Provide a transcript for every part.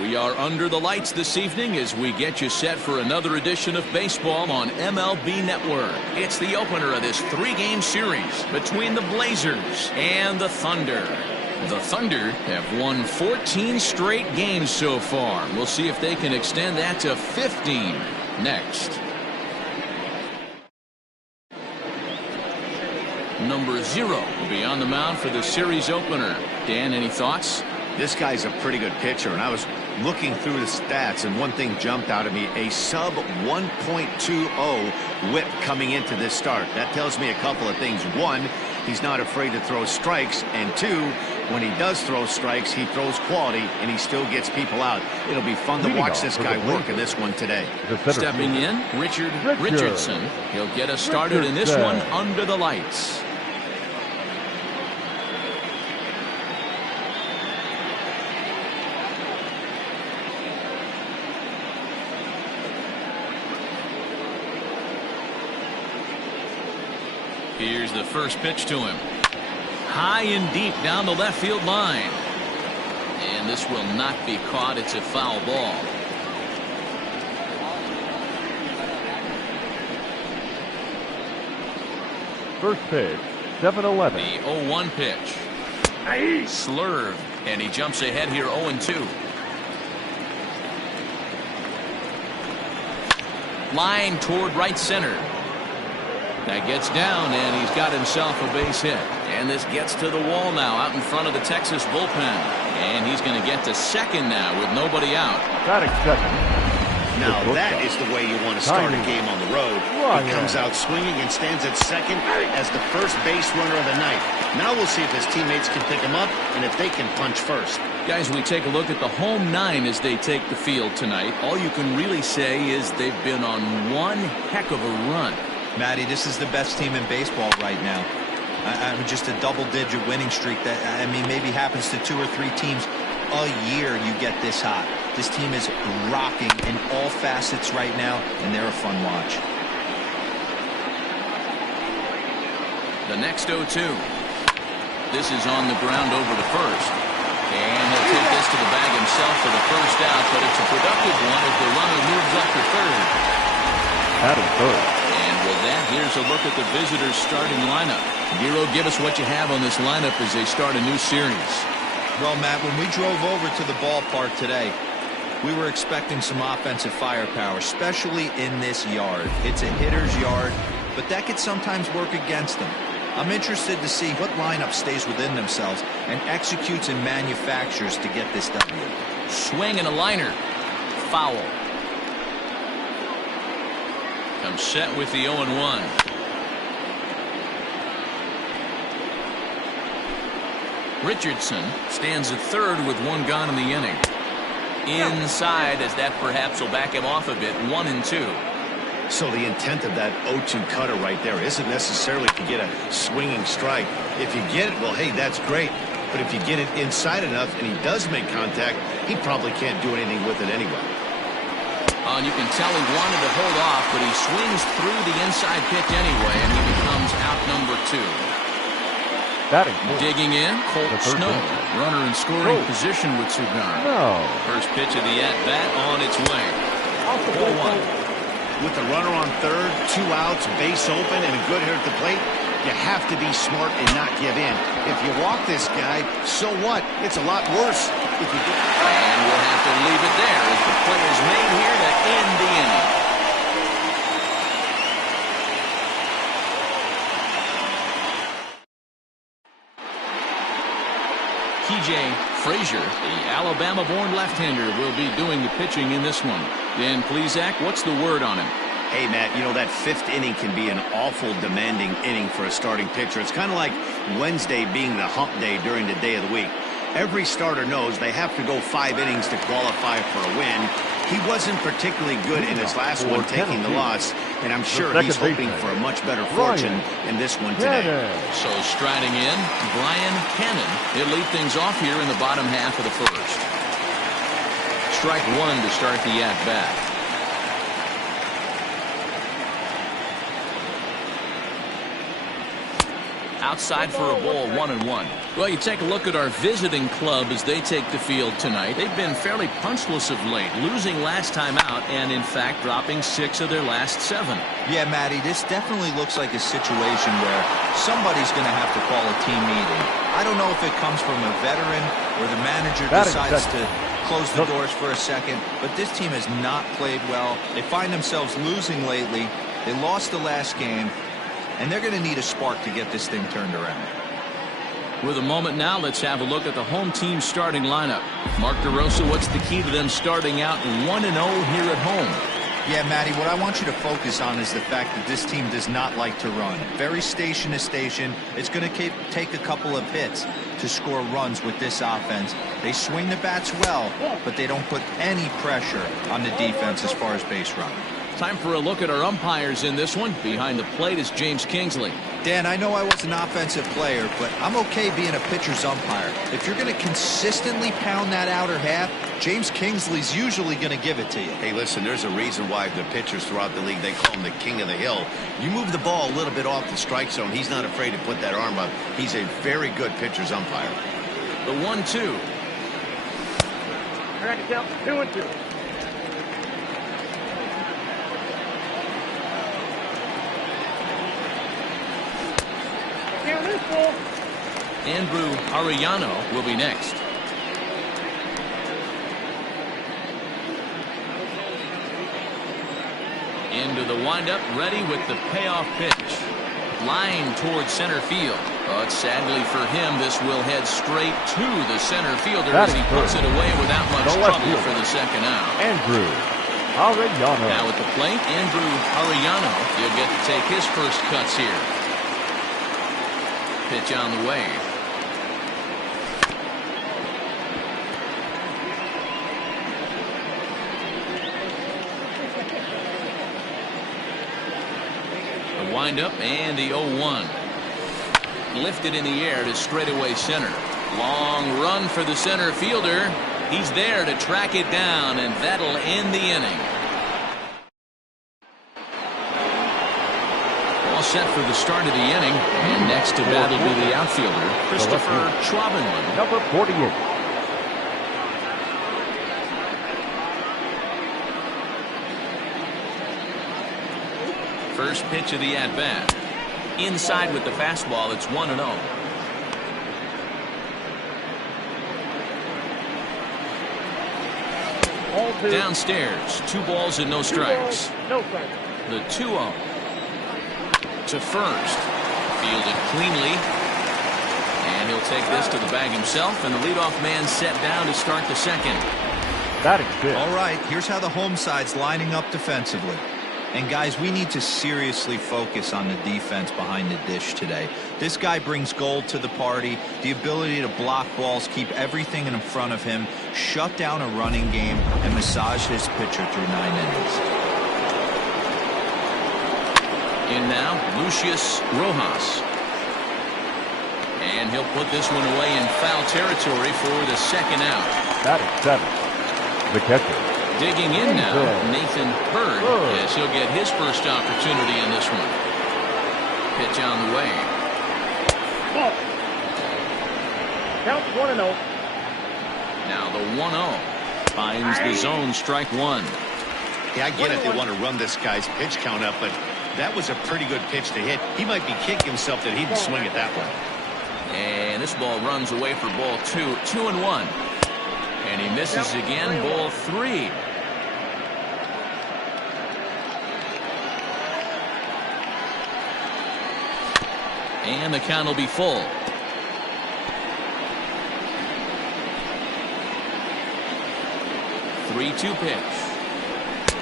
We are under the lights this evening as we get you set for another edition of baseball on MLB Network. It's the opener of this 3-game series between the Blazers and the Thunder. The Thunder have won 14 straight games so far. We'll see if they can extend that to 15 next. Number 0 will be on the mound for the series opener. Dan, any thoughts? This guy's a pretty good pitcher, and I was looking through the stats, and one thing jumped out at me: a sub 1.20 whip coming into this start. That tells me a couple of things. One, he's not afraid to throw strikes, and two, when he does throw strikes, he throws quality, and he still gets people out. It'll be fun to watch this guy work in this one today. Stepping in, Richardson. He'll get us started in this one under the lights. Here's the first pitch to him. High and deep down the left field line. And this will not be caught. It's a foul ball. First pitch, 7-11. The 0-1 pitch. Slurve. And he jumps ahead here 0-2. Line toward right center. That gets down, and he's got himself a base hit. And this gets to the wall now out in front of the Texas bullpen. And he's going to get to second now with nobody out. Batting second. Now that is the way you want to start a game on the road. He comes out swinging and stands at second as the first base runner of the night. Now we'll see if his teammates can pick him up and if they can punch first. Guys, we take a look at the home 9 as they take the field tonight. All you can really say is they've been on one heck of a run. Matty, this is the best team in baseball right now. I'm just a double-digit winning streak that, I mean, maybe happens to 2 or 3 teams a year. You get this hot. This team is rocking in all facets right now, and they're a fun watch. The next 0-2. This is on the ground over to first. And he'll take this to the bag himself for the first out, but it's a productive one as the runner moves up to third. Adam third. With that, here's a look at the visitors' starting lineup. Giro, give us what you have on this lineup as they start a new series. Well, Matt, when we drove over to the ballpark today, we were expecting some offensive firepower, especially in this yard. It's a hitter's yard, but that could sometimes work against them. I'm interested to see what lineup stays within themselves and executes and manufactures to get this W. Swing and a liner. Foul. Comes set with the 0-1. Richardson stands at third with 1 gone in the inning. Inside, as that perhaps will back him off a bit. 1-2. So the intent of that 0-2 cutter right there isn't necessarily to get a swinging strike. If you get it, well, hey, that's great. But if you get it inside enough and he does make contact, he probably can't do anything with it anyway. And you can tell he wanted to hold off, but he swings through the inside pitch anyway, and he becomes out number 2. Digging in, Colt Snow. Runner in scoring position with Cigar. First pitch of the at-bat on its way. 0-1. With the runner on third, 2 outs, base open, and a good hitter at the plate, you have to be smart and not give in. If you walk this guy, so what? It's a lot worse if you do. And we'll have to leave it there as the play is made here to end the inning. TJ Frazier, the Alabama-born left-hander, will be doing the pitching in this one. Dan Plesac, what's the word on him? Hey, Matt, you know, that 5th inning can be an awful demanding inning for a starting pitcher. It's kind of like Wednesday being the hump day during the day of the week. Every starter knows they have to go 5 innings to qualify for a win. He wasn't particularly good in his last one, taking the loss, and I'm sure he's hoping for a much better fortune in this one today. So striding in, Brian Cannon. He'll lead things off here in the bottom half of the first. Strike 1 to start the at-bat. Outside for a ball, 1-1. Well, you take a look at our visiting club as they take the field tonight. They've been fairly punchless of late, losing last time out and, in fact, dropping 6 of their last 7. Yeah, Matty, this definitely looks like a situation where somebody's going to have to call a team meeting. I don't know if it comes from a veteran or the manager decides to close the doors for a second, but this team has not played well. They find themselves losing lately. They lost the last game, and they're going to need a spark to get this thing turned around. With a moment now, let's have a look at the home team starting lineup. Mark DeRosa, what's the key to them starting out 1-0 here at home? Yeah, Matty, what I want you to focus on is the fact that this team does not like to run. Very station to station. It's going to take a couple of hits to score runs with this offense. They swing the bats well, but they don't put any pressure on the defense as far as base running. Time for a look at our umpires in this one. Behind the plate is James Kingsley. Dan, I know I was an offensive player, but I'm okay being a pitcher's umpire. If you're going to consistently pound that outer half, James Kingsley's usually going to give it to you. Hey, listen, there's a reason why the pitchers throughout the league, they call him the king of the hill. You move the ball a little bit off the strike zone, he's not afraid to put that arm up. He's a very good pitcher's umpire. The 1-2. Track it down, 2-2. Andrew Arellano will be next. Into the windup, ready with the payoff pitch. Line towards center field. But sadly for him, this will head straight to the center fielder as he puts it away without much trouble for the second out. Andrew Arellano. Now at the plate, Andrew Arellano. He'll get to take his first cuts here. Pitch on the way. The windup and the 0-1. Lifted in the air to straightaway center. Long run for the center fielder. He's there to track it down, and that'll end the inning. All set for the start of the inning, and next to bat will be the outfielder, Christopher Schwabenman. Number 48. First pitch of the at-bat. Inside with the fastball, it's 1-0. Downstairs, 2 balls and no strikes. The 2-0. To first. Fielded cleanly. And he'll take this to the bag himself, and the leadoff man set down to start the second. That is good. All right, here's how the home side's lining up defensively. And guys, we need to seriously focus on the defense behind the dish today. This guy brings gold to the party, the ability to block balls, keep everything in front of him, shut down a running game, and massage his pitcher through 9 innings. In now, Lucius Rojas. And he'll put this one away in foul territory for the second out. That is 7. The catcher. Digging in now, Nathan Hurd, as he'll get his first opportunity in this one. Pitch on the way. Count 1-0. Now the 1-0 finds the zone, strike 1. Yeah, I get it. They want to run this guy's pitch count up, but that was a pretty good pitch to hit. He might be kicking himself that he didn't swing it that way. And this ball runs away for ball 2, 2-1. And he misses again, ball 3. And the count will be full. 3-2 pitch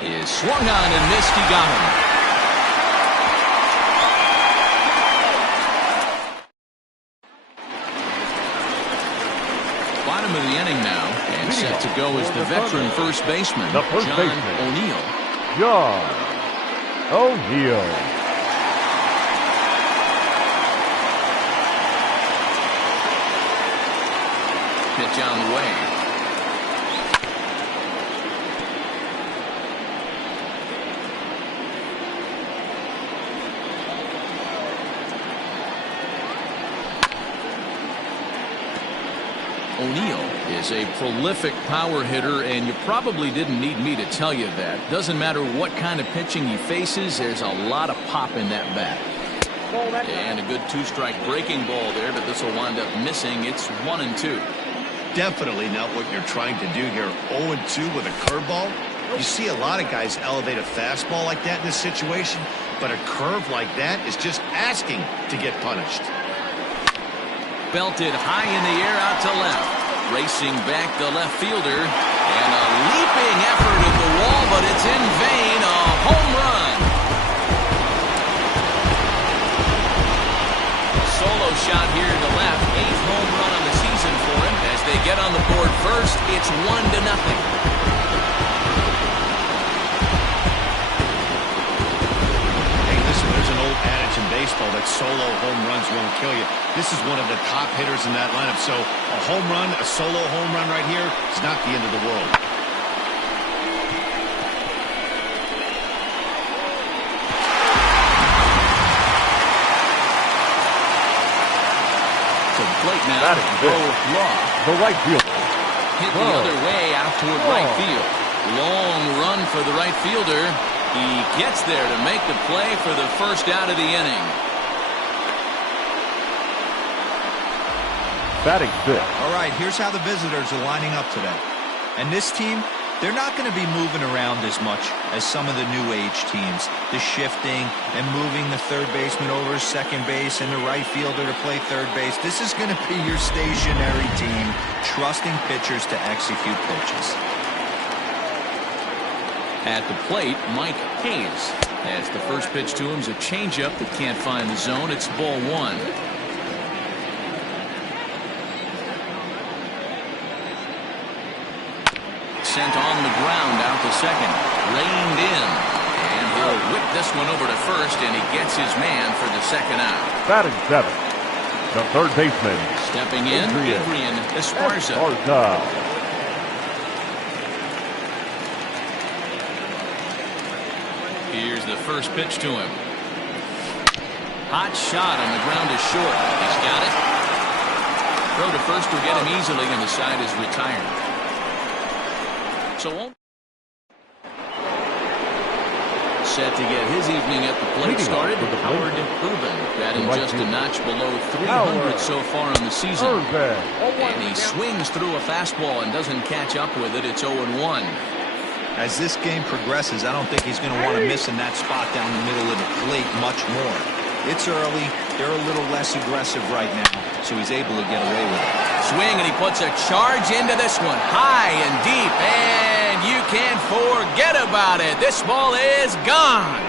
is swung on and missed. He got him. Bottom of the inning now, and set to go is the veteran first baseman, John O'Neill. John O'Neill. Pitch on the way. O'Neill is a prolific power hitter, and you probably didn't need me to tell you that. Doesn't matter what kind of pitching he faces, there's a lot of pop in that bat. And a good two-strike breaking ball there, but this will wind up missing. It's 1-2. Definitely not what you're trying to do here. 0-2 with a curveball. You see a lot of guys elevate a fastball like that in this situation, but a curve like that is just asking to get punished. Belted high in the air out to left. Racing back the left fielder. And a leaping effort at the wall, but it's in vain. A home run. Solo shot here to left. 8th home run on the season for him. As they get on the board first, it's 1-0. There's an old adage in baseball that solo home runs won't kill you. This is one of the top hitters in that lineup. So a home run, a solo home run right here is not the end of the world. To the plate now. That is good. Law. The right fielder. Hit the other way out toward right field. Long run for the right fielder. He gets there to make the play for the first out of the inning. Batting fifth. All right, here's how the visitors are lining up today. And this team, they're not going to be moving around as much as some of the new age teams. The shifting and moving the third baseman over second base and the right fielder to play third base. This is going to be your stationary team, trusting pitchers to execute pitches. At the plate, Mike Hayes. As the first pitch to him is a changeup that can't find the zone. It's ball 1. Sent on the ground out to second. Reined in. And he'll whip this one over to first, and he gets his man for the second out. Batting seventh. The third baseman. Stepping in, Adrian Esparza. Here's the first pitch to him. Hot shot on the ground is short. He's got it. Throw to first will get him easily, and the side is retired. So set to get his evening at the plate started. Howard Urban batting just a notch below 300 so far on the season. And he swings through a fastball and doesn't catch up with it. It's 0-1. As this game progresses, I don't think he's going to want to miss in that spot down the middle of the plate much more. It's early. They're a little less aggressive right now, so he's able to get away with it. Swing, and he puts a charge into this one. High and deep, and you can't forget about it. This ball is gone.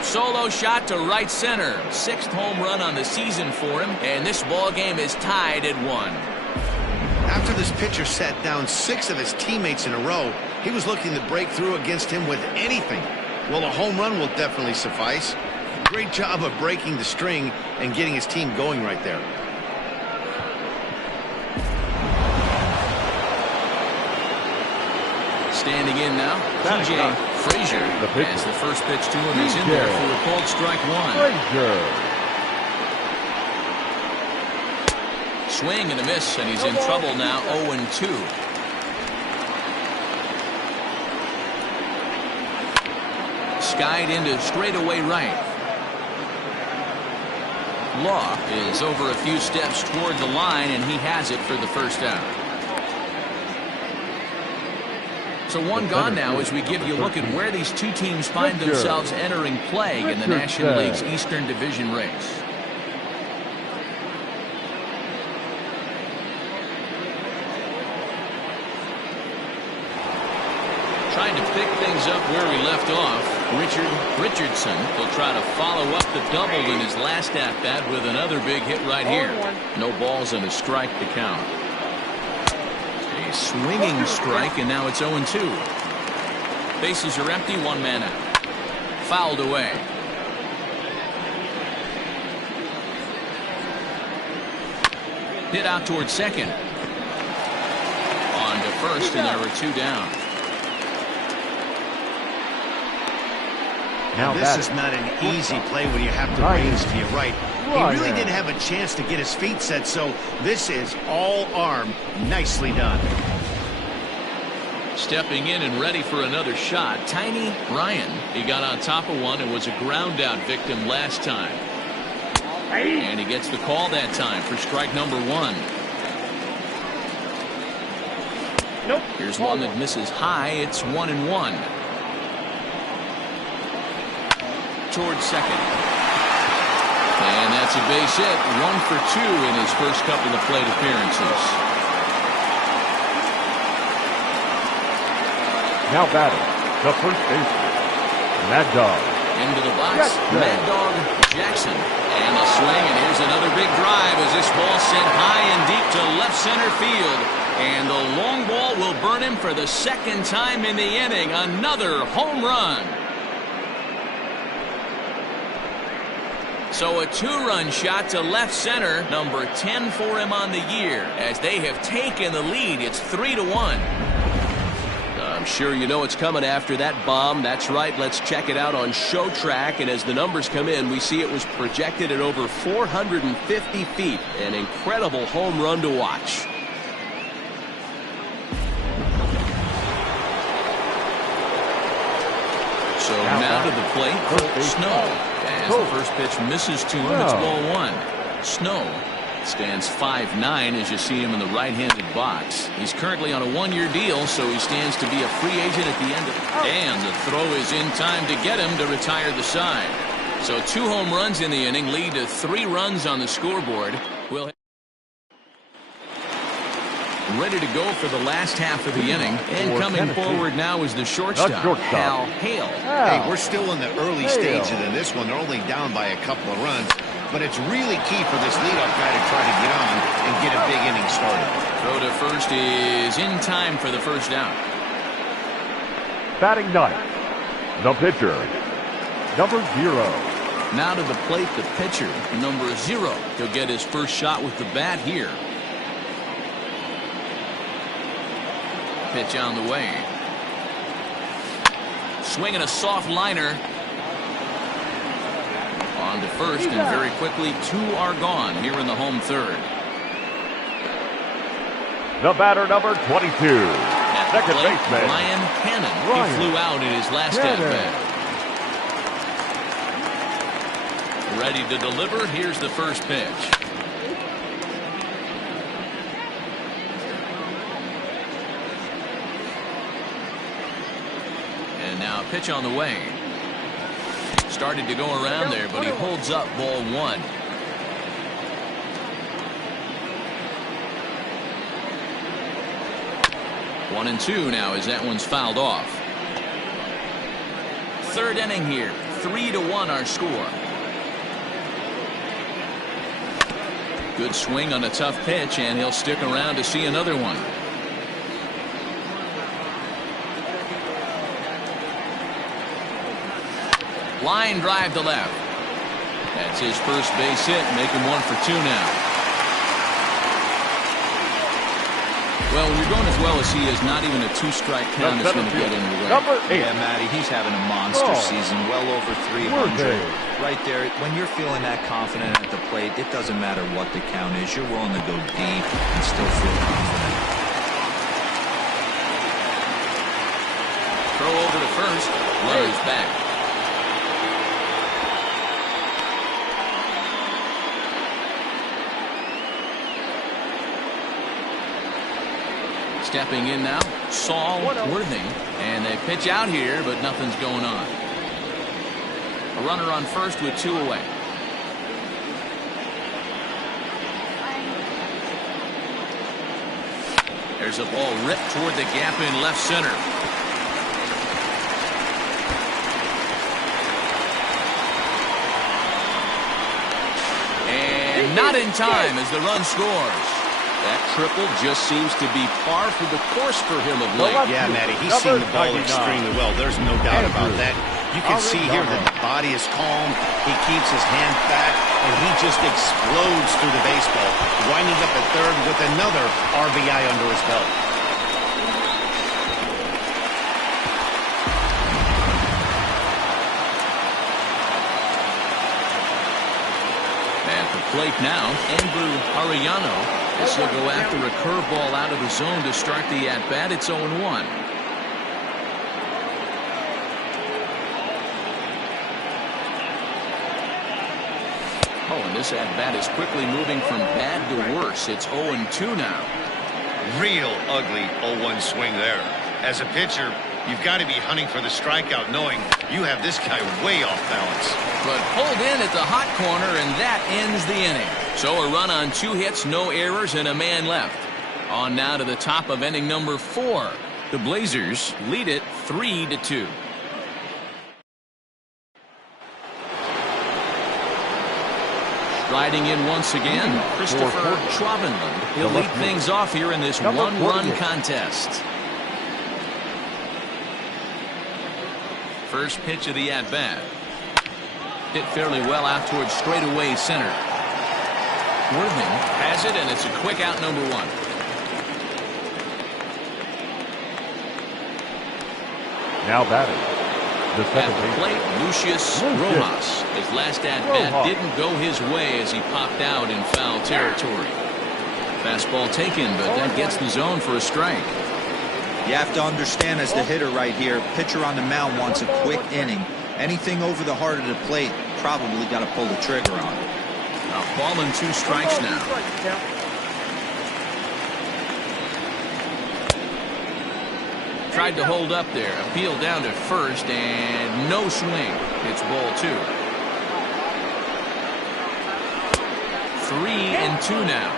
Solo shot to right center. 6th home run on the season for him, and this ball game is tied at 1. After this pitcher sat down 6 of his teammates in a row, he was looking to break through against him with anything. Well, a home run will definitely suffice. Great job of breaking the string and getting his team going right there. Standing in now, T.J. Frazier. As the first pitch to him is in there for a called strike 1. Swing and a miss, and he's in trouble now. 0-2. Skied into straightaway right. Law is over a few steps toward the line, and he has it for the first out. So one gone now as we give you a look at where these two teams find themselves entering play in the National League's Eastern Division race. Trying to pick things up where we left off, Richardson will try to follow up the double in his last at-bat with another big hit right here. No balls and a strike to count. A swinging strike, and now it's 0-2. Bases are empty, 1 man out. Fouled away. Hit out towards second. On to first, and there were 2 down. Now this is not an easy play when you have to range to your right. He really didn't have a chance to get his feet set, so this is all arm. Nicely done. Stepping in and ready for another shot, Tiny Ryan. He got on top of one and was a ground out victim last time. And he gets the call that time for strike number one. Nope. Here's one that misses high. It's 1-1. Towards second. And that's a base hit. 1 for 2 in his first couple of plate appearances. Now batting, the first baseman, Mad Dog. Into the box, Mad Dog Jackson. And a swing, and here's another big drive as this ball sent high and deep to left center field. And the long ball will burn him for the second time in the inning. Another home run. So a two-run shot to left center, number 10 for him on the year. As they have taken the lead, it's 3-1. I'm sure you know what's coming after that bomb. That's right. Let's check it out on Show Track. And as the numbers come in, we see it was projected at over 450 feet. An incredible home run to watch. So now to the plate, Colt Snow. As the first pitch misses to him, it's ball one. Snow stands 5'9" as you see him in the right-handed box. He's currently on a one-year deal, so he stands to be a free agent at the end of it. And the throw is in time to get him to retire the side. So 2 home runs in the inning lead to 3 runs on the scoreboard. We'll ready to go for the last half of the inning. And coming forward now is the shortstop, Hal Hale. Hey, we're still in the early stages of this one. They're only down by a couple of runs. But it's really key for this leadoff guy to try to get on and get a big inning started. Throw to first is in time for the first out. Batting ninth, the pitcher, number 0. Now to the plate, the pitcher, number 0. He'll get his first shot with the bat here. Pitch on the way. Swinging a soft liner. On to first, and very quickly 2 are gone here in the home third. The batter, number 22, At the second plate, baseman, Ryan Hannon. He flew out in his last at-bat. Ready to deliver. Here's the first pitch. And now a pitch on the way. Started to go around there, but he holds up ball 1. One and 2 now as that one's fouled off. Third inning here. 3-1 our score. Good swing on a tough pitch, and he'll stick around to see another one. Line drive to left. That's his first base hit, making 1 for 2 now. Well, when you're going as well as he is, not even a 2-strike count is going to get in the way. Number 8. Yeah, Matty, he's having a monster season, well over 300. Right there, when you're feeling that confident at the plate, it doesn't matter what the count is. You're willing to go deep and still feel confident. Throw over to first. Runners back. Stepping in now, Saul Worthing. And they pitch out here, but nothing's going on. A runner on first with 2 away. There's a ball ripped toward the gap in left center. And not in time as the run scores. That triple just seems to be par for the course for him of late. Yeah, Matty, he's seen the ball extremely well. There's no doubt about that. You can see here that the body is calm. He keeps his hand fat, and he just explodes through the baseball, winding up at third with another RBI under his belt. plate now, Andrew Arellano. This will go after a curveball out of the zone to start the at-bat. It's 0-1. Oh, and this at-bat is quickly moving from bad to worse. It's 0-2 now. Real ugly 0-1 swing there. As a pitcher, you've got to be hunting for the strikeout, knowing you have this guy way off balance. But pulled in at the hot corner, and that ends the inning. So a run on 2 hits, no errors, and a man left. On now to the top of inning number 4. The Blazers lead it 3-2. Riding in once again, Christopher Schwabenland. He'll lead things off here in this one-run contest. First pitch of the at-bat. Hit fairly well out towards straightaway center. Worthing has it, and it's a quick out, number 1. Now batting. The At second the plate, Lucius Rojas. His last at-bat didn't go his way as he popped out in foul territory. Fastball taken, but that gets the zone for a strike. You have to understand, as the hitter right here, pitcher on the mound wants a quick inning. Anything over the heart of the plate, probably got to pull the trigger on. A ball and 2 strikes now. Tried to hold up there. Appeal down to first, and no swing. It's ball 2. 3-2 now.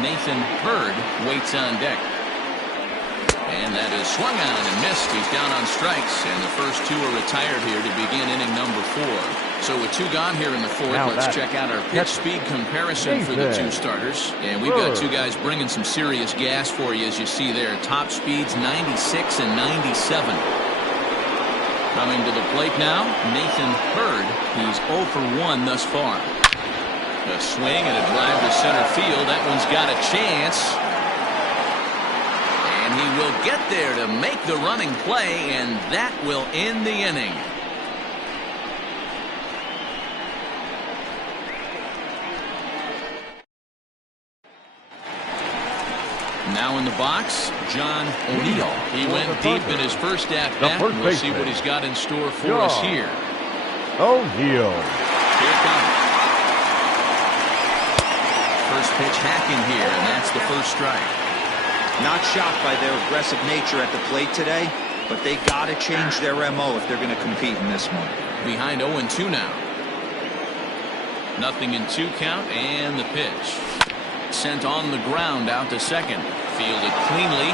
Nathan Bird waits on deck. And that is swung on and missed. He's down on strikes, and the first 2 are retired here to begin inning number 4. So with 2 gone here in the 4th, let's check out our pitch speed comparison for the 2 starters. And we've got 2 guys bringing some serious gas for you, as you see there. Top speeds 96 and 97. Coming to the plate now, Nathan Bird. He's 0 for 1 thus far. A swing and a drive to center field. That one's got a chance. And he will get there to make the running play, and that will end the inning. Now in the box, John O'Neill. He went deep in his first at-bat. We'll see what he's got in store for us here. O'Neill. Here it comes. First pitch hacking here, and that's the first strike. Not shocked by their aggressive nature at the plate today, but they got to change their MO if they're going to compete in this one. Behind 0-2 now. 0-2 count, and the pitch. Sent on the ground out to second. Fielded cleanly,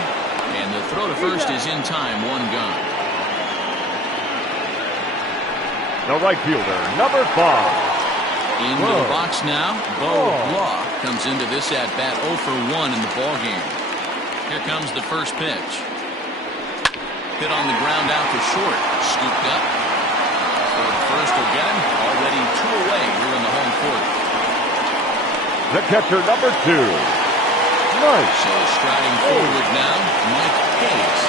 and the throw to first is in time. 1 gone. The right fielder, number 5. Into the box now. Bo Law comes into this at-bat 0 for 1 in the ballgame. Here comes the first pitch. Hit on the ground out to short. Scooped up. For the first will get him. Already 2 away here in the home 4th. The catcher, number 2. Mike. So striding forward now, Mike Hayes.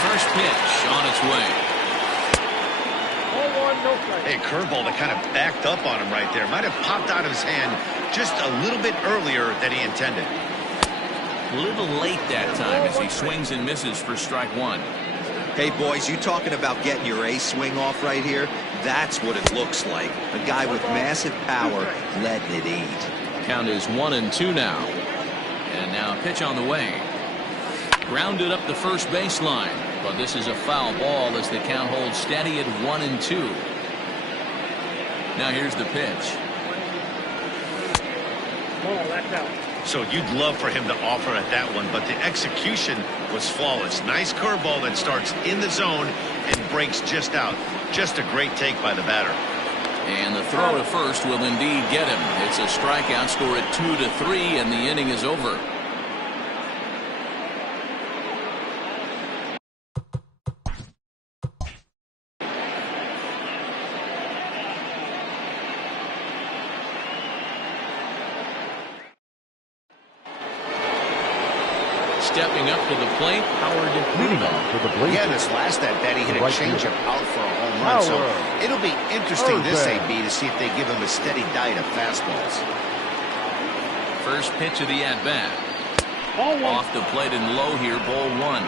First pitch on its way. Hey, curveball that kind of backed up on him right there. Might have popped out of his hand just a little bit earlier than he intended. A little late that time as he swings and misses for strike 1. Hey, boys, you talking about getting your ace swing off right here? That's what it looks like. A guy with massive power letting it eat. Count is 1-2 now. And now a pitch on the way. Grounded up the first baseline. But this is a foul ball as the count holds steady at 1-2. Now here's the pitch. So you'd love for him to offer at that one, but the execution was flawless. Nice curveball that starts in the zone and breaks just out. Just a great take by the batter. And the throw to first will indeed get him. It's a strikeout, score at 2-3, and the inning is over. Stepping up to the plate, Howard. Leading off for the Blazers. Yeah, this last at bat, he hit a Right changeup fielder. out for a home run. So Howard. it'll be interesting this Thursday. AB to see if they give him a steady diet of fastballs. First pitch of the at-bat. Ball one. Off the plate and low here, ball one.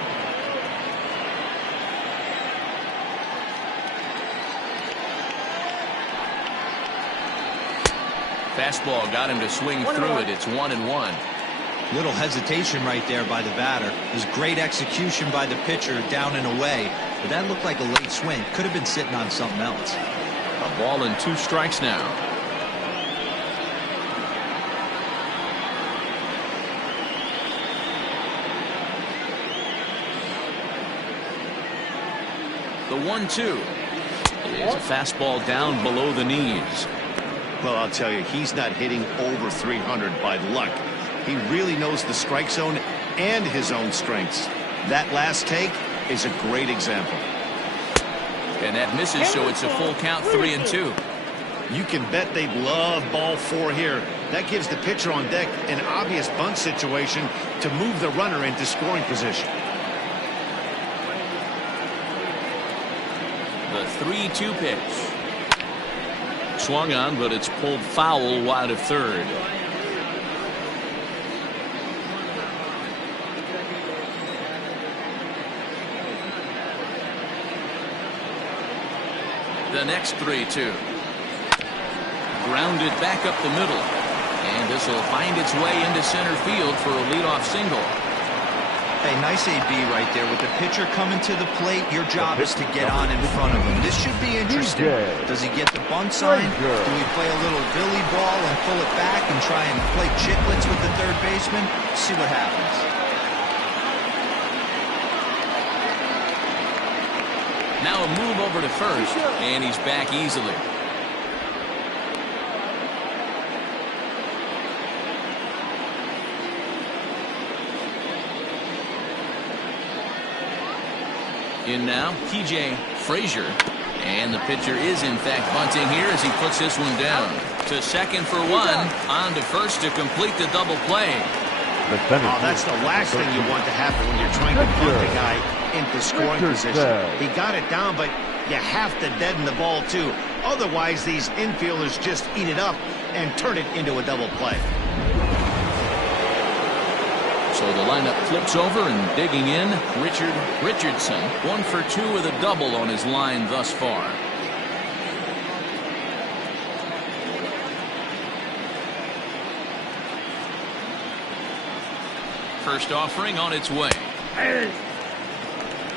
Fastball got him to swing through it. It's 1-1. Little hesitation right there by the batter. There's great execution by the pitcher down and away, but that looked like a late swing. Could have been sitting on something else. A ball and 2 strikes now. The 1-2 is a fastball down below the knees. Well, I'll tell you, he's not hitting over 300 by luck. He really knows the strike zone and his own strengths. That last take is a great example. And that misses, so it's a full count, 3-2. You can bet they love ball 4 here. That gives the pitcher on deck an obvious bunt situation to move the runner into scoring position. The 3-2 pitch. Swung on, but it's pulled foul wide of third. The next 3-2. Grounded back up the middle. And this will find its way into center field for a leadoff single. Hey, nice AB right there. With the pitcher coming to the plate, your job is to get on in front of him. This should be interesting. Does he get the bunt sign? Do we play a little Billy ball and pull it back and try and play chicklets with the third baseman? See what happens. Now a move over to first, and he's back easily. In now, TJ Frazier. And the pitcher is, in fact, bunting here as he puts this one down. To second for 1. On to first to complete the double play. Oh, that's the last thing you want to happen when you're trying to put the guy into scoring position. He got it down, but you have to deaden the ball, too. Otherwise, these infielders just eat it up and turn it into a double play. So the lineup flips over, and digging in, Richard Richardson. 1 for 2 with a double on his line thus far. First offering on its way.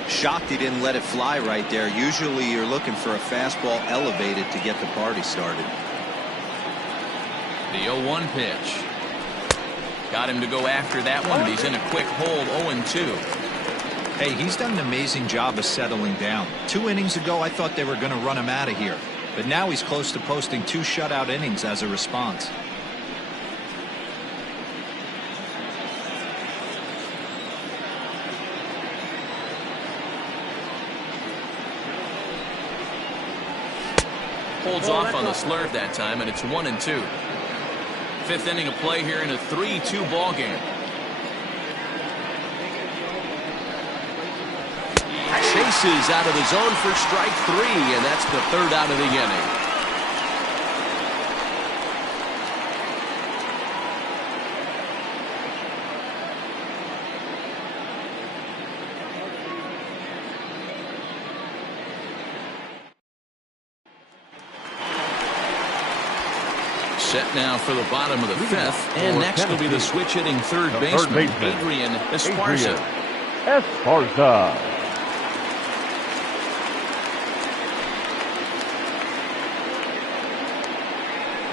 Shocked he didn't let it fly right there. Usually you're looking for a fastball elevated to get the party started. The 0-1 pitch. Got him to go after that one, and he's in a quick hold, 0-2. Hey, he's done an amazing job of settling down. 2 innings ago, I thought they were going to run him out of here. But now he's close to posting 2 shutout innings as a response. Holds off on the slurve that time, and it's 1-2. 5th inning of play here in a 3-2 ball game. Chases out of the zone for strike 3, and that's the 3rd out of the inning. Set now for the bottom of the 5th, and next will be the switch hitting third baseman, Adrian Esparza. Esparza.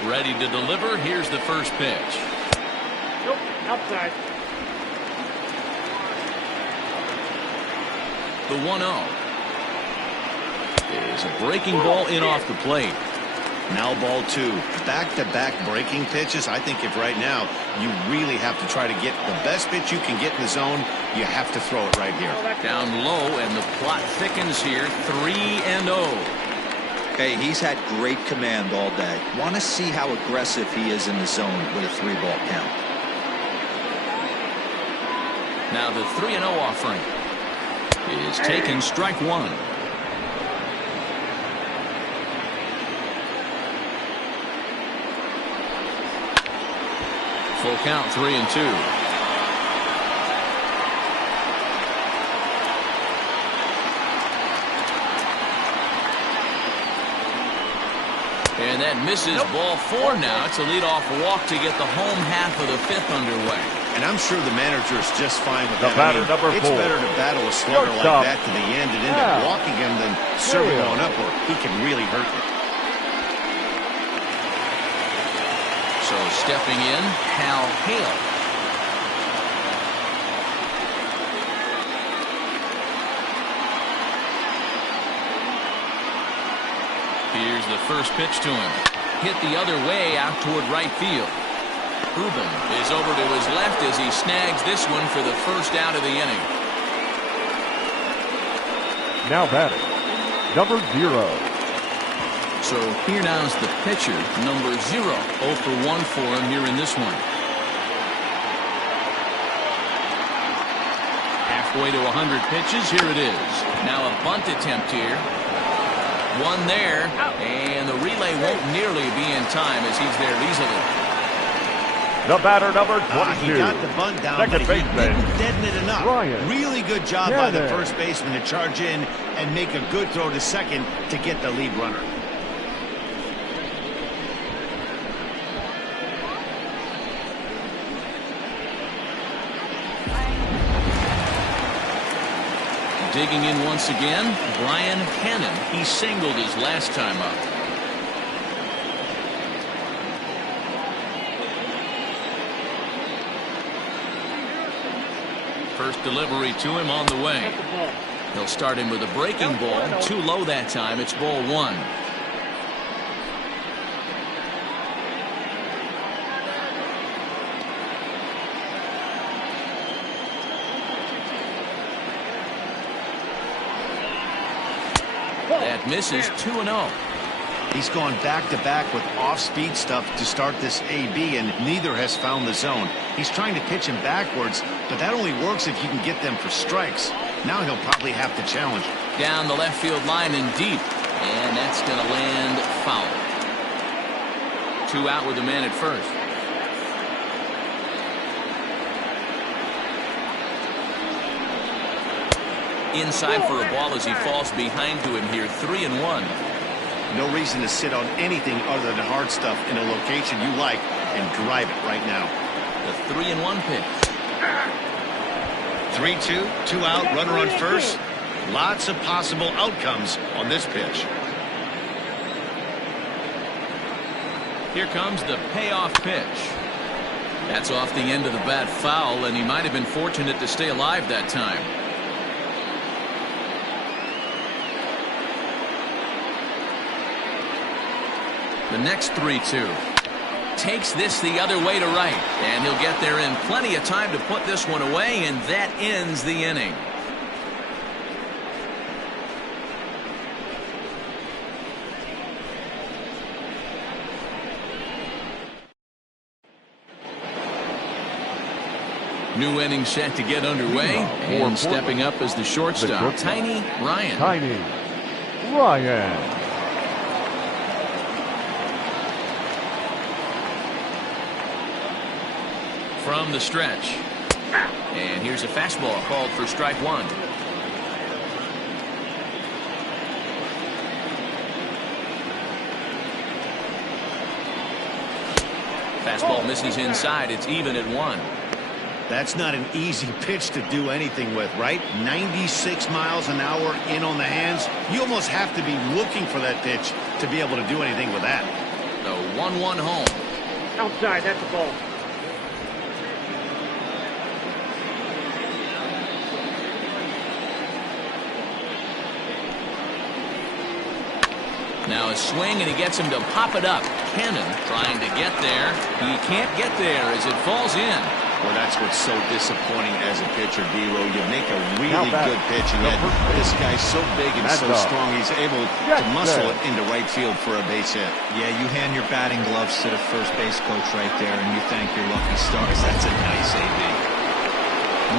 Ready to deliver. Here's the first pitch. Nope, outside. The 1-0 is a breaking ball in off the plate. Now ball 2. Back-to-back breaking pitches. I think if right now you really have to try to get the best pitch you can get in the zone, you have to throw it right here. Down low, and the plot thickens here. 3-0. Hey, he's had great command all day. Want to see how aggressive he is in the zone with a 3-ball count. Now the 3-0 offering is taken, strike one. Full count, 3-2. And that misses ball 4 now. It's a leadoff walk to get the home half of the 5th underway. And I'm sure the manager is just fine with The that. batter, number 4. It's better to battle a slugger like that to the end and end up walking him than serving on up, or he can really hurt you. So stepping in, Hal Hale. Here's the first pitch to him. Hit the other way out toward right field. Ruben is over to his left as he snags this one for the first out of the inning. Now batting, number 0. So here now's the pitcher, number 0. 0 for 1 for him here in this one. Halfway to 100 pitches. Here it is. Now a bunt attempt here. One there, and the relay won't nearly be in time as he's there easily. The batter, number 22. He got the bunt down, Second but he baseman, didn't deaden it enough. Ryan. Really good job by the first baseman to charge in and make a good throw to second to get the lead runner. Digging in once again, Brian Cannon. He singled his last time up. First delivery to him on the way. He'll start him with a breaking ball. Too low that time. It's ball 1. That misses, 2-0. He's gone back-to-back with off-speed stuff to start this AB, and neither has found the zone. He's trying to pitch him backwards, but that only works if you can get them for strikes. Now he'll probably have to challenge. Down the left field line and deep, and that's going to land foul. 2 out with the man at first. Inside for a ball as he falls behind to him here. 3-1. No reason to sit on anything other than hard stuff in a location you like and drive it right now. The 3-1 pitch. 3-2, 2 out, runner on first. Lots of possible outcomes on this pitch. Here comes the payoff pitch. That's off the end of the bat, foul, and he might have been fortunate to stay alive that time. The next 3-2 takes this the other way to right, and he'll get there in plenty of time to put this one away, and that ends the inning. New inning set to get underway, and stepping up as the shortstop, Tiny Ryan. Tiny Ryan. From the stretch. And here's a fastball called for strike 1. Fastball misses inside. It's even at 1. That's not an easy pitch to do anything with, right? 96 miles an hour in on the hands. You almost have to be looking for that pitch to be able to do anything with that. The 1-1 home. Outside, that's a ball. Now a swing, and he gets him to pop it up. Cannon trying to get there. He can't get there as it falls in. Well, that's what's so disappointing as a pitcher, D-Row. You make a really good pitch, and yet this guy's so big and so strong, he's able to muscle it into right field for a base hit. Yeah, you hand your batting gloves to the first base coach right there, and you thank your lucky stars. That's a nice AB.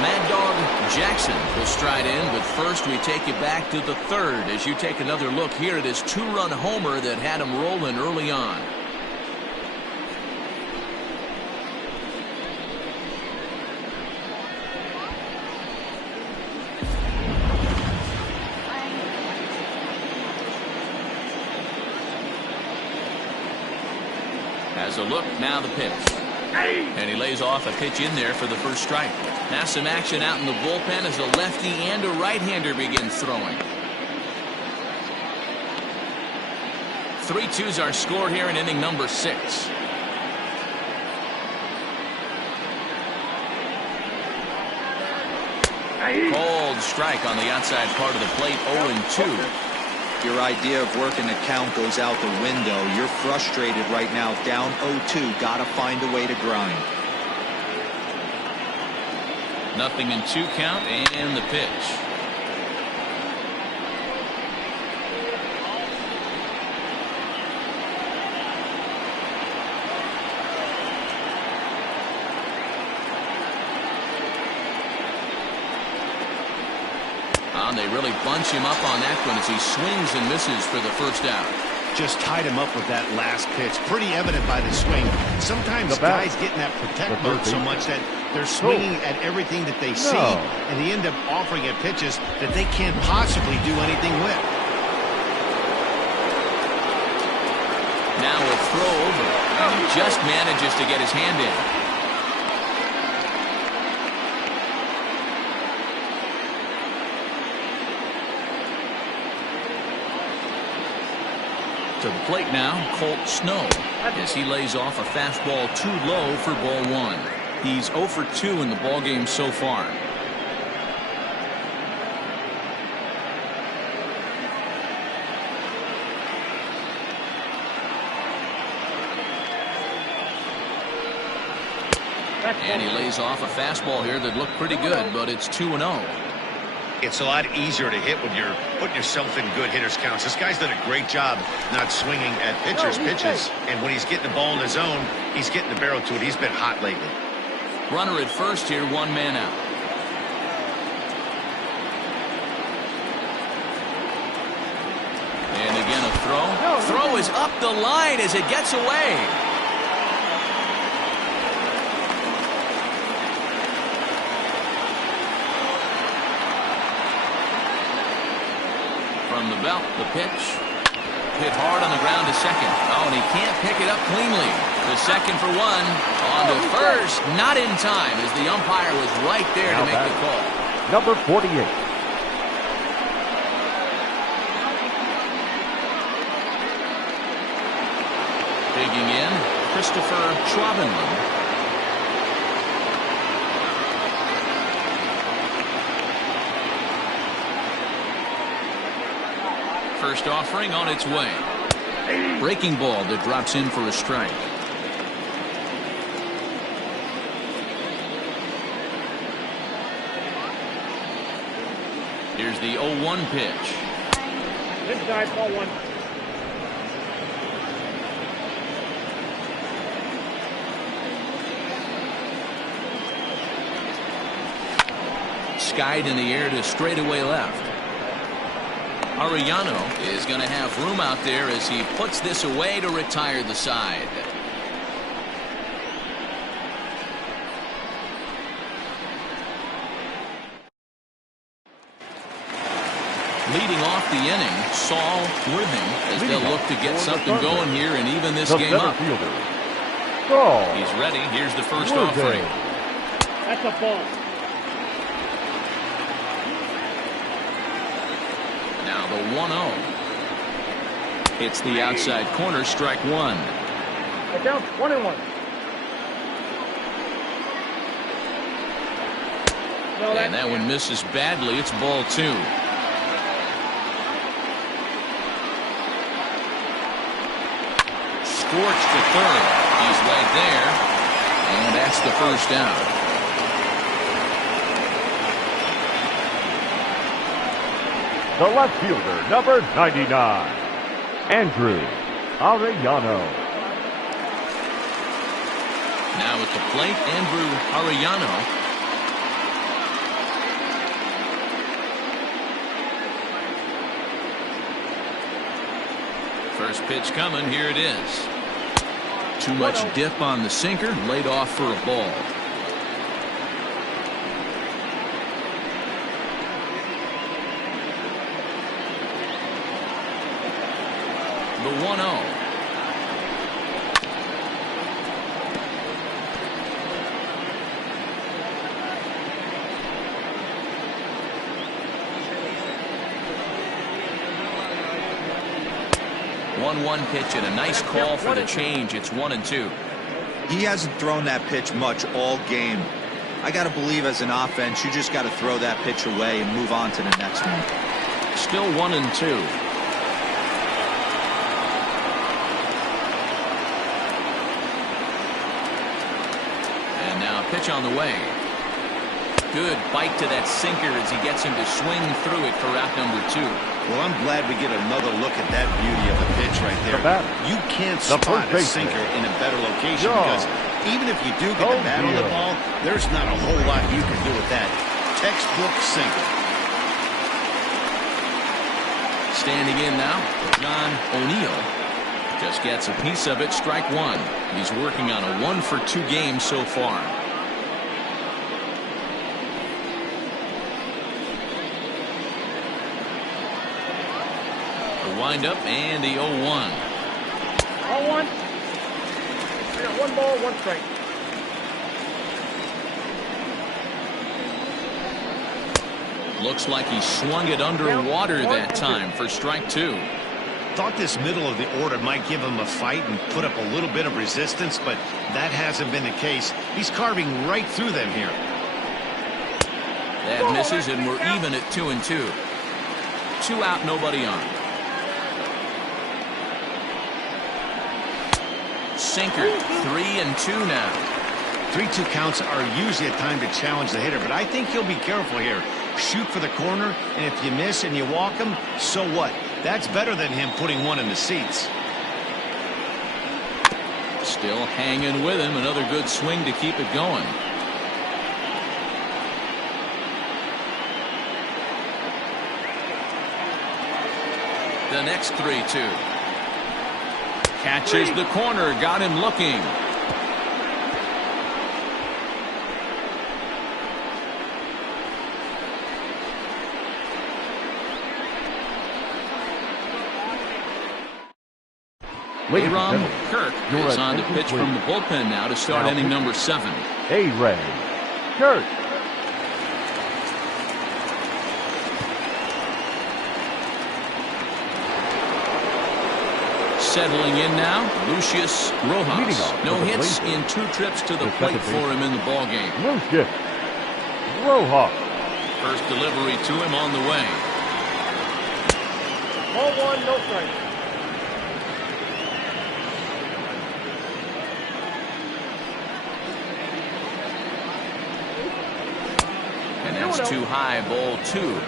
Mad Dog Jackson will stride in, but first we take you back to the third as you take another look here at his two-run homer that had him rolling early on. Has a look, now the pitch. And he lays off a pitch in there for the first strike. Now some action out in the bullpen as a lefty and a right-hander begin throwing. 3-2's our score here in inning number 6. Cold strike on the outside part of the plate, 0-2. Your idea of working the count goes out the window. You're frustrated right now, down 0-2. Got to find a way to grind. 0-2 count, and the pitch. They really bunch him up on that one as he swings and misses for the first out. Just tied him up with that last pitch. Pretty evident by the swing. Sometimes guys get in that protect mode so much that they're swinging at everything that they see, and they end up offering at pitches that they can't possibly do anything with. Now a throw over, and he just manages to get his hand in. To the plate now, Colt Snow, as he lays off a fastball too low for ball 1. He's 0 for 2 in the ballgame so far. And he lays off a fastball here that looked pretty good, but it's 2-0. It's a lot easier to hit when you're putting yourself in good hitters counts. This guy's done a great job not swinging at pitchers' pitches. And when he's getting the ball in his zone, he's getting the barrel to it. He's been hot lately. Runner at first here, 1 man out. And again a throw. Throw is up the line as it gets away. From the belt, the pitch. Hit hard on the ground to second. Oh, and he can't pick it up cleanly. The second for 1. On to first. Not in time as the umpire was right there to make the call. Number 48. Digging in, Christopher Schwabenland. First offering on its way. Breaking ball that drops in for a strike. Here's the 0-1 pitch. Inside, ball 1. Skied in the air to straightaway left. Arellano is going to have room out there as he puts this away to retire the side. Leading off the inning, Saul Worthing, as they'll look to get something going here and even this game up. He's ready. Here's the first offering. That's a ball. Now the 1-0. It's the outside corner, strike 1. Get down, 1-1. And that one misses badly. It's ball 2. Scorched to third. He's right there. And that's the first out. The left fielder, number 99, Andrew Arellano. Now at the plate, Andrew Arellano. First pitch coming. Here it is. Too much dip on the sinker. Laid off for a ball. The 1-0. One pitch and a nice call for the change. It's 1-2. He hasn't thrown that pitch much all game. I got to believe as an offense, you just got to throw that pitch away and move on to the next one. Still 1-2. And now a pitch on the way. Good bite to that sinker as he gets him to swing through it for out number 2. Well, I'm glad we get another look at that beauty of a pitch right there. You can't spot a sinker in a better location because even if you do get the bat on the ball, there's not a whole lot you can do with that. Textbook sinker. Standing in now, John O'Neill just gets a piece of it. Strike 1. He's working on a 1-for-2 game so far. Wind up and the 0-1. 0-1. I got 1 ball, 1 strike. Looks like he swung it underwater that time for strike 2. Thought this middle of the order might give him a fight and put up a little bit of resistance, but that hasn't been the case. He's carving right through them here. That misses, and we're even at 2-2. 2 out, nobody on. Sinker, 3-2 now. 3-2 counts are usually a time to challenge the hitter, but I think he'll be careful here. Shoot for the corner, and if you miss and you walk him, so what? That's better than him putting one in the seats. Still hanging with him. Another good swing to keep it going. The next 3-2. Catches the corner, got him looking. Aaron Kirk is on the pitch from the bullpen now to start inning number 7. Aaron Kirk. Settling in now, Lucius Rojas. No hits in 2 trips to the plate for him in the ballgame. Lucius Rojas. First delivery to him on the way. 0-1, no strike. And that's too high, ball 2.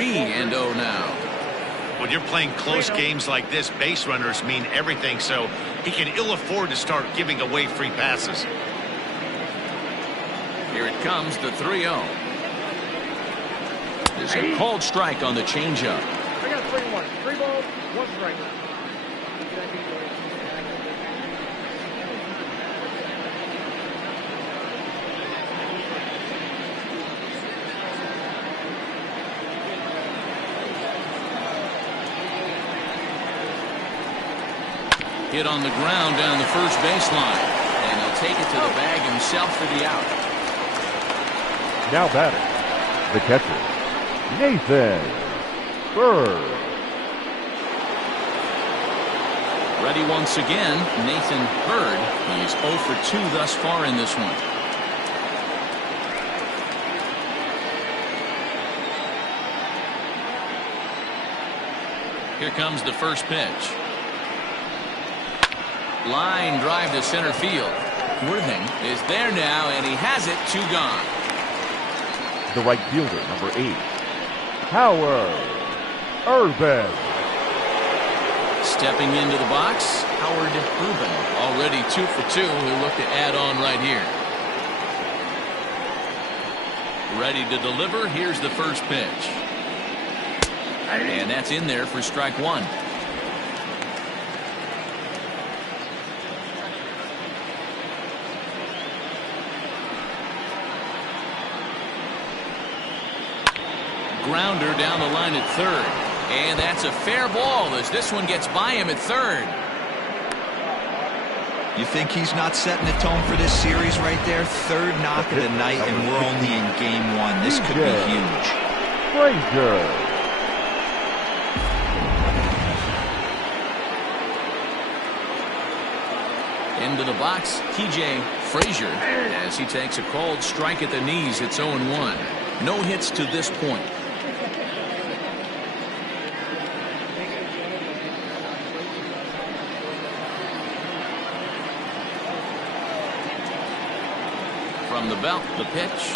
And 0 now. When you're playing close games like this, base runners mean everything, so he can ill afford to start giving away free passes. Here it comes, the 3-0. There's a called strike on the changeup. I got 3-1. 3 balls, 1 strike. Hit on the ground down the first baseline. And he'll take it to the bag himself for the out. Now batting, the catcher, Nathan Bird. Ready once again, Nathan Bird. He's 0 for 2 thus far in this one. Here comes the first pitch. Line drive to center field. Worthing is there now, and he has it. 2 gone. The right fielder, number 8, Howard Urban. Stepping into the box, Howard Rubin, already 2 for 2. He'll look to add on right here. Ready to deliver. Here's the first pitch. And that's in there for strike one. Grounder down the line at third. And that's a fair ball as this one gets by him at third. You think he's not setting the tone for this series right there? Third knock of the night, and we're only in game one. This could be huge. Frazier. Into the box, TJ Frazier, as he takes a called strike at the knees. It's 0-1. No hits to this point. From the belt, the pitch.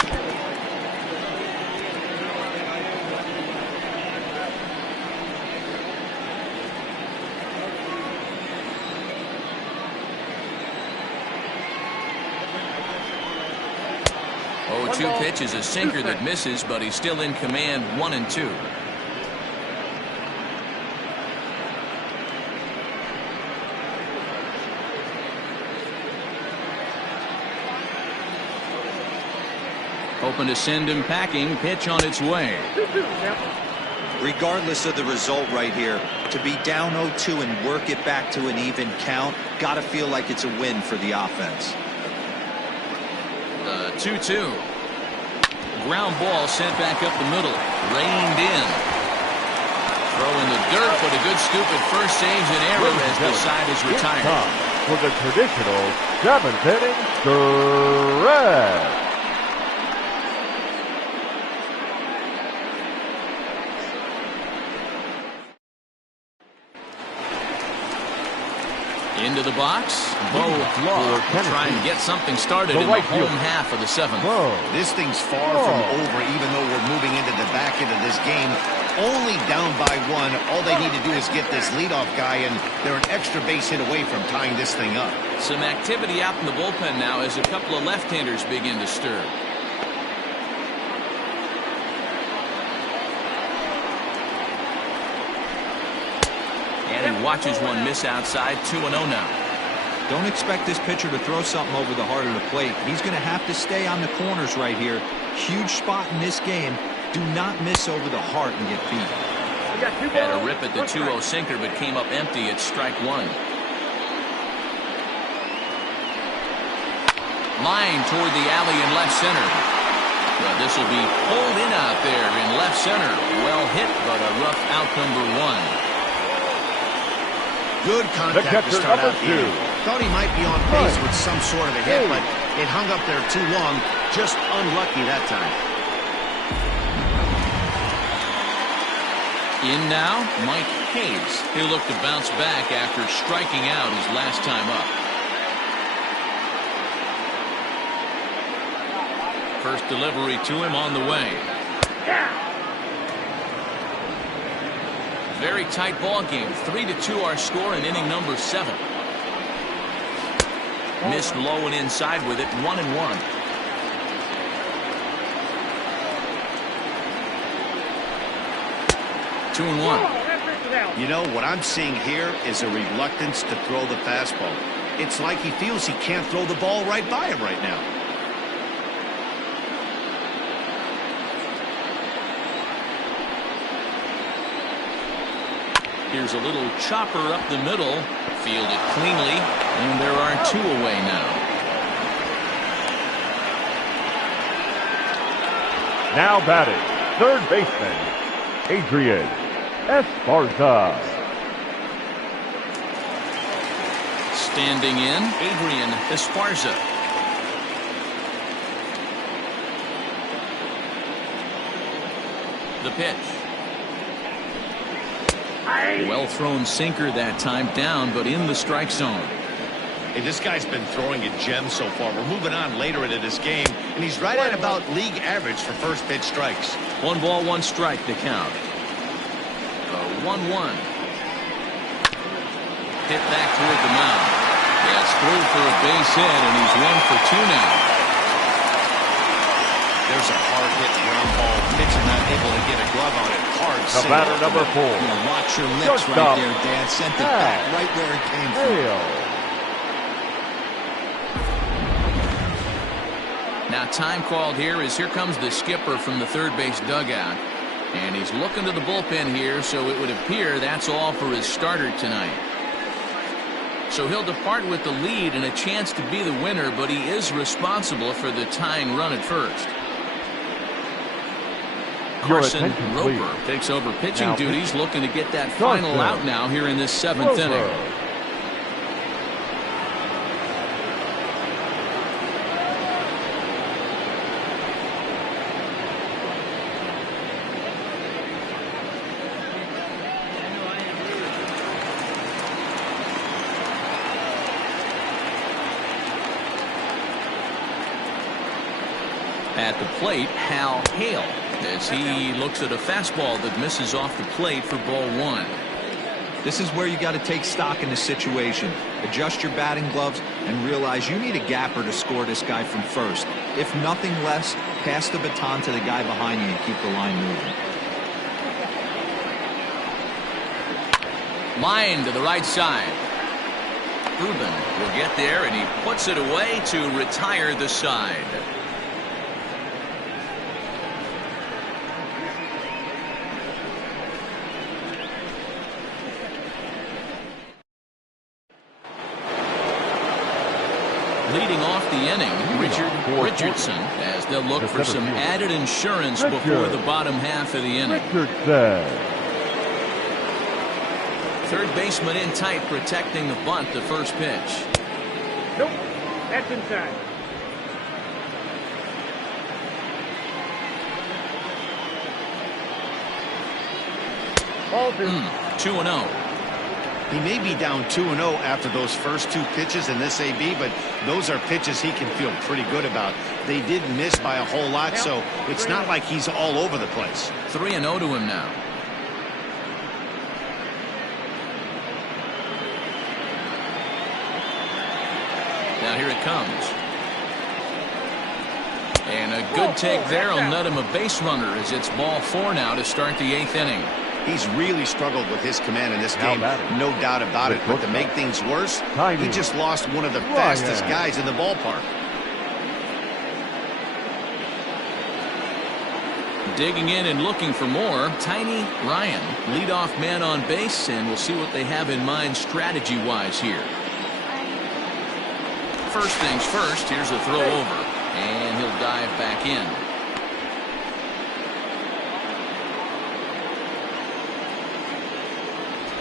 Two pitch is a sinker that misses, but he's still in command. 1-2. Hoping to send him packing. Pitch on its way. Regardless of the result right here, to be down 0-2 and work it back to an even count, got to feel like it's a win for the offense. 2-2. Ground ball sent back up the middle. Reined in. Throw in the dirt, but a good scoop at first saves an error as the side is retired. Time for the traditional 7th inning stretch. Into the box, Bo Law will try and get something started in the home half of the 7th. This thing's far from over, even though we're moving into the back end of this game. Only down by 1. All they need to do is get this leadoff guy, and they're an extra base hit away from tying this thing up. Some activity out in the bullpen now as a couple of left-handers begin to stir. And he watches one miss outside. 2-0 now. Don't expect this pitcher to throw something over the heart of the plate. He's going to have to stay on the corners right here. Huge spot in this game. Do not miss over the heart and get beat. Had a rip at the 2-0 sinker, but came up empty at strike one. Line toward the alley in left center. Well, this will be pulled in out there in left center. Well hit, but a rough out number 1. Good contact to start out here. Thought he might be on pace with some sort of a hit, but it hung up there too long. Just unlucky that time. In now, Mike Hayes. He'll look to bounce back after striking out his last time up. First delivery to him on the way. Very tight ball game. 3-2 our score in inning number 7. Missed low and inside with it. 1-1. Two and 1. You know, what I'm seeing here is a reluctance to throw the fastball. It's like he feels he can't throw the ball right by him right now. Here's a little chopper up the middle. Fielded cleanly. And there are 2 away now. Now batting, third baseman, Adrian Esparza. Standing in, Adrian Esparza. The pitch. Well thrown sinker that time, down but in the strike zone. Hey, this guy's been throwing a gem so far. We're moving on later into this game, and he's right at about league average for first pitch strikes. 1 ball, 1 strike to count. 1-1. hit back toward the mound. That's through for a base hit, and he's 1 for 2 now. There's a hard hit ground ball. Pitcher not able to get a glove on it. Hard The single. batter, number 4. You know, watch your lips right there, Dan. Sent it back right where it came from. Now time called here as here comes the skipper from the third base dugout. And he's looking to the bullpen here, so it would appear that's all for his starter tonight. So he'll depart with the lead and a chance to be the winner, but he is responsible for the tying run at first. Carson Roper takes over pitching duties, looking to get that final out now here in this 7th inning. At the plate, Hal Hale, as he looks at a fastball that misses off the plate for ball 1. This is where you got to take stock in the situation. Adjust your batting gloves and realize you need a gapper to score this guy from first. If nothing less, pass the baton to the guy behind you and keep the line moving. Line to the right side. Ruben will get there, and he puts it away to retire the side. Leading off the inning, Richardson, as they'll look for some added insurance before the bottom half of the inning. Third baseman in tight, protecting the bunt, the first pitch. Nope, that's inside. Ball 2-0. He may be down 2-0 after those first 2 pitches in this AB, but those are pitches he can feel pretty good about. They did miss by a whole lot, so it's not like he's all over the place. 3-0 to him now. Now here it comes. And a good take there will net him a base runner as it's ball 4 now to start the 8th inning. He's really struggled with his command in this game, no doubt about it. But to make things worse, he just lost one of the fastest guys in the ballpark. Digging in and looking for more, Tiny Ryan, leadoff man on base, and we'll see what they have in mind strategy-wise here. First things first, here's a throw over, and he'll dive back in.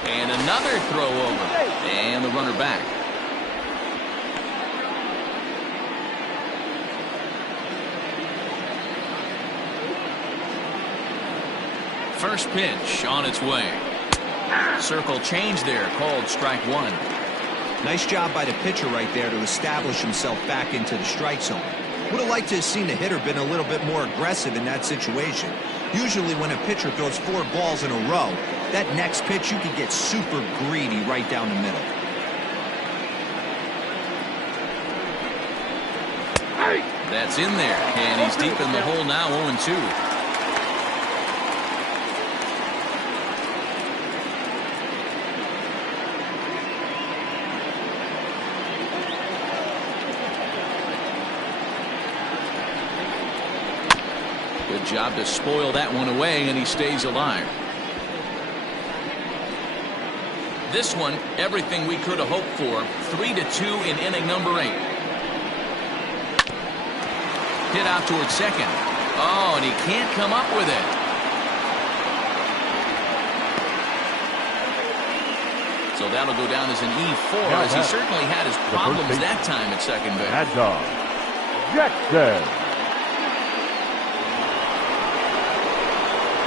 And another throw over, and the runner back. First pitch on its way. Circle change there, called strike 1. Nice job by the pitcher right there to establish himself back into the strike zone. Would have liked to have seen the hitter been a little bit more aggressive in that situation. Usually when a pitcher throws 4 balls in a row, that next pitch you could get super greedy right down the middle. That's in there, and he's deep in the hole now, 0-2. Good job to spoil that one away, and he stays alive. This one, everything we could have hoped for. 3-2 in inning number 8. Hit out towards second. Oh, and he can't come up with it. So that'll go down as an E4, as he certainly had his problems that time at second base. Jackson.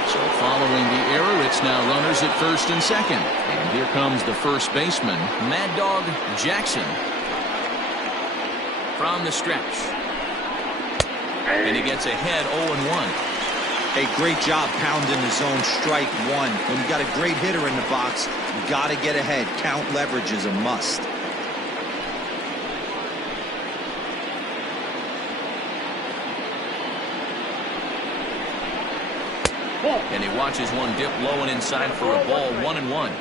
So following the error, it's now runners at first and second. And here comes the first baseman, Mad Dog Jackson. From the stretch. And he gets ahead 0-1. Hey, great job pounding the zone strike one. When you got a great hitter in the box, you got to get ahead. Count leverage is a must. And he watches one dip low and inside for a ball, 1-1.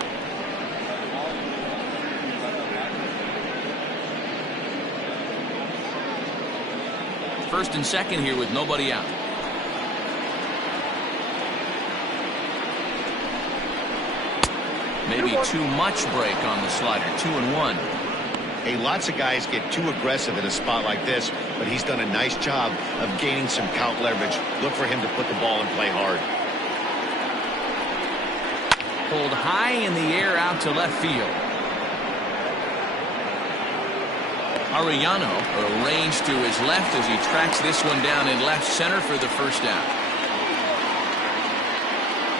First and second here with nobody out. Maybe too much break on the slider, 2-1. Hey, lots of guys get too aggressive in a spot like this, but he's done a nice job of gaining some count leverage. Look for him to put the ball and play hard. Pulled high in the air out to left field. Arellano arranged to his left as he tracks this one down in left center for the first out.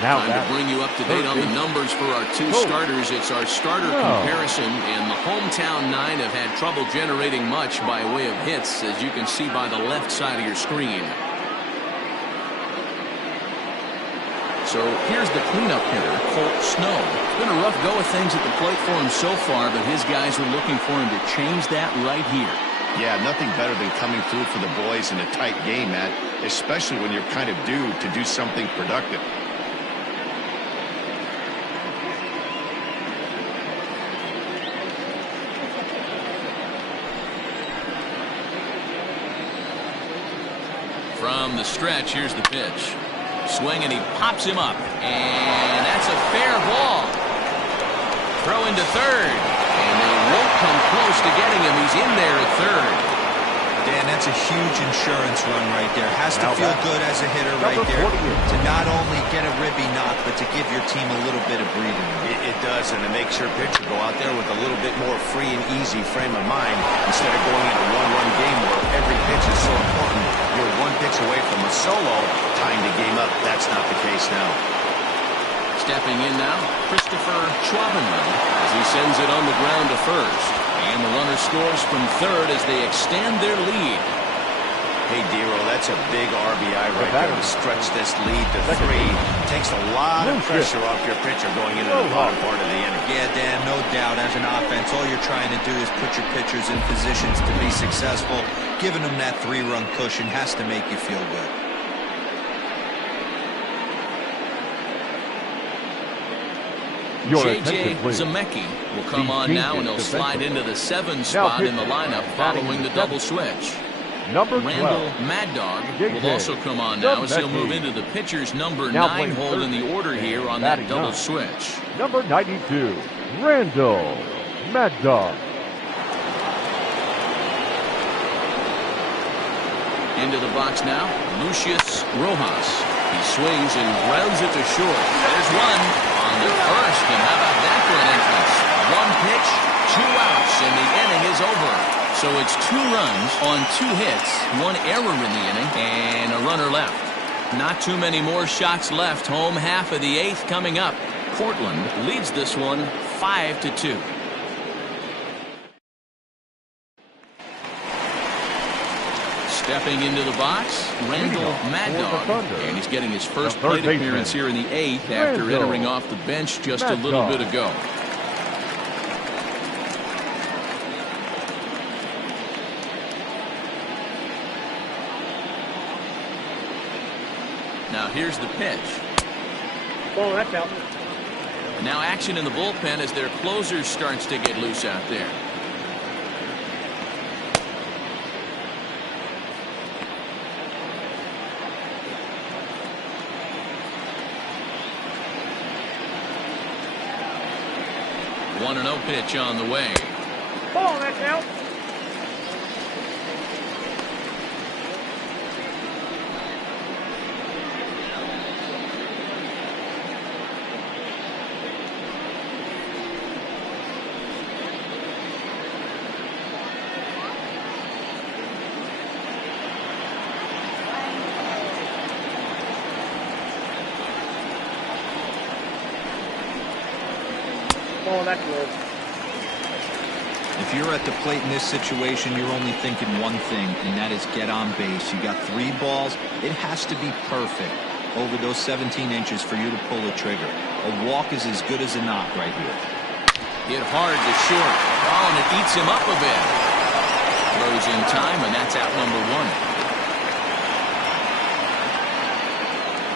Now Time to bring you up to date on the numbers for our two starters. It's our starter comparison, and the hometown nine have had trouble generating much by way of hits, as you can see by the left side of your screen. So here's the cleanup hitter, Colt Snow. It's been a rough go of things at the plate for him so far, but his guys are looking for him to change that right here. Yeah, nothing better than coming through for the boys in a tight game, Matt, especially when you're kind of due to do something productive. From the stretch, here's the pitch. Swing, and he pops him up. And that's a fair ball. Throw into third. And they won't come close to getting him. He's in there at third. Dan, that's a huge insurance run right there. Has to feel good as a hitter right there to not only get a ribby knock, but to give your team a little bit of breathing room. It does, and it makes your pitcher go out there with a little bit more free and easy frame of mind instead of going into a 1-run game where every pitch is so important. You're one pitch away from a solo, tying the game up. That's not the case now. Stepping in now, Christopher Schwabenland as he sends it on the ground to first. And the runner scores from third as they extend their lead. Hey, Dero, that's a big RBI right there to stretch this lead to 3. Takes a lot of pressure off your pitcher going into the bottom part of the inning. Yeah, Dan, no doubt. As an offense, all you're trying to do is put your pitchers in positions to be successful. Giving them that 3-run cushion has to make you feel good. J.J. Zemecki will come on now, and he'll slide into the 7 spot in the lineup following the double switch. Randall Mad Dog will also come on now as he'll move into the pitcher's number 9 hold in the order here on that double switch. Number 92, Randall Mad Dog. Into the box now, Lucius Rojas. He swings and grounds it to short. There's one on the first, and how about that for an entrance? 1 pitch, 2 outs, and the inning is over. So it's 2 runs on 2 hits, 1 error in the inning, and a runner left. Not too many more shots left. Home half of the 8th coming up. Portland leads this one 5-2. Stepping into the box, Randall Mad Dog, and he's getting his first plate appearance here in the 8th after entering off the bench just a little bit ago. Now here's the pitch. Ball, that's out. Now action in the bullpen as their closer starts to get loose out there. One 1-0 pitch on the way. Ball, that's out. Ball, that's low. If you're at the plate in this situation, you're only thinking one thing, and that is get on base. You got 3 balls. It has to be perfect. over those 17 inches for you to pull a trigger. A walk is as good as a knock right here. Hit hard to short. Oh, and it eats him up a bit. Throws in time, and that's out number one.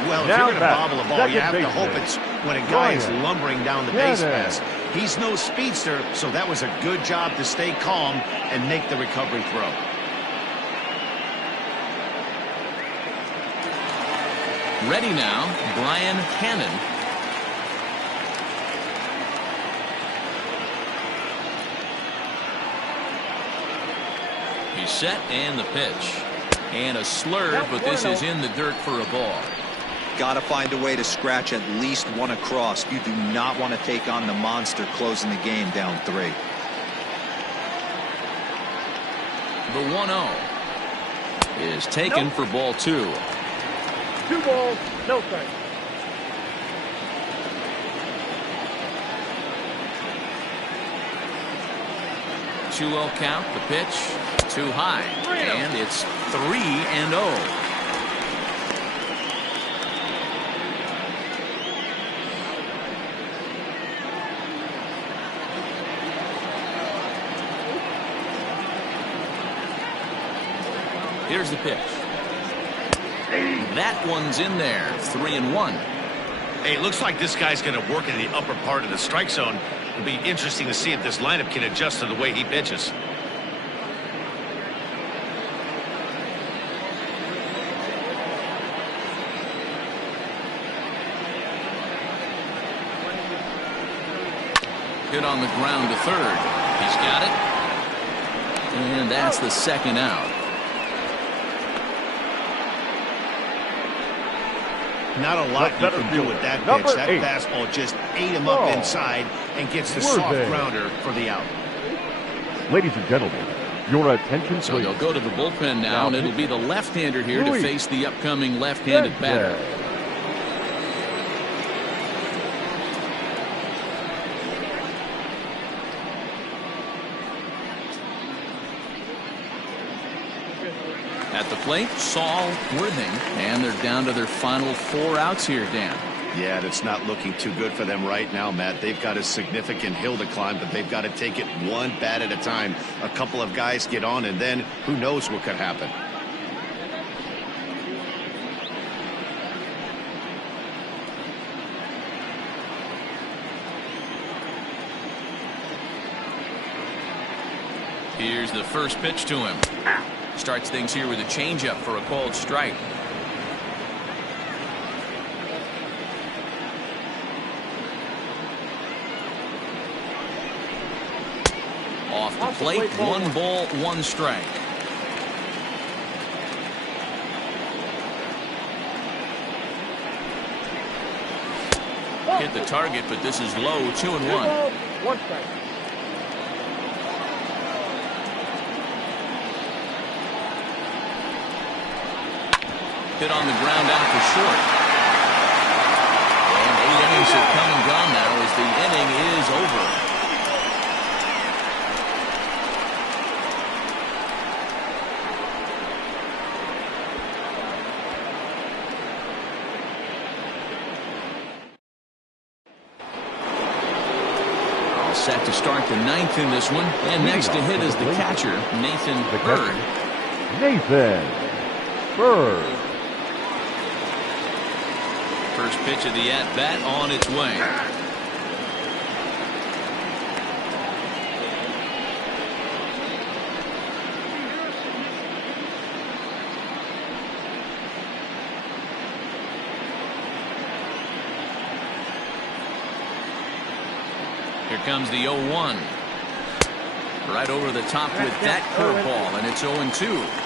Well, if Now you're going to back, bobble a ball, you have to second hope baseman. it's when a guy is Ryan. lumbering down the base Yeah, pass. He's no speedster, so that was a good job to stay calm and make the recovery throw. Ready now, Brian Cannon. He's set, and the pitch. And a slurve, but this is in the dirt for a ball. Got to find a way to scratch at least one across. You do not want to take on the monster closing the game down 3. The 1-0 is taken for ball 2. 2 balls, no strikes. Two 2-0 count. The pitch too high, and it's 3-0. Here's the pitch. That one's in there. 3-1. Hey, it looks like this guy's going to work in the upper part of the strike zone. It'll be interesting to see if this lineup can adjust to the way he pitches. Hit on the ground to third. He's got it. And that's the second out. Not a lot you can do with that pitch. That fastball just ate him up inside and gets the soft grounder for the out. Ladies and gentlemen, your attention, please. So they'll go to the bullpen now, and it'll be the left-hander here to face the upcoming left-handed batter. At the plate, Saul Worthing, and they're down to their final 4 outs here, Dan. Yeah, that's not looking too good for them right now, Matt. They've got a significant hill to climb, but they've got to take it one bat at a time. A couple of guys get on, and then who knows what could happen. Here's the first pitch to him. Starts things here with a changeup for a called strike. Off the plate, 1 ball, 1 strike. Hit the target, but this is low, 2-1. 2 balls, 1 strike. Hit on the ground out for short. And 8 innings have come and gone now as the inning is over. All set to start the 9th in this one. And next to hit is the catcher, Nathan Bird. Nathan Bird. First pitch of the at-bat on its way. Here comes the 0-1. Right over the top with that curveball, and it's 0-2.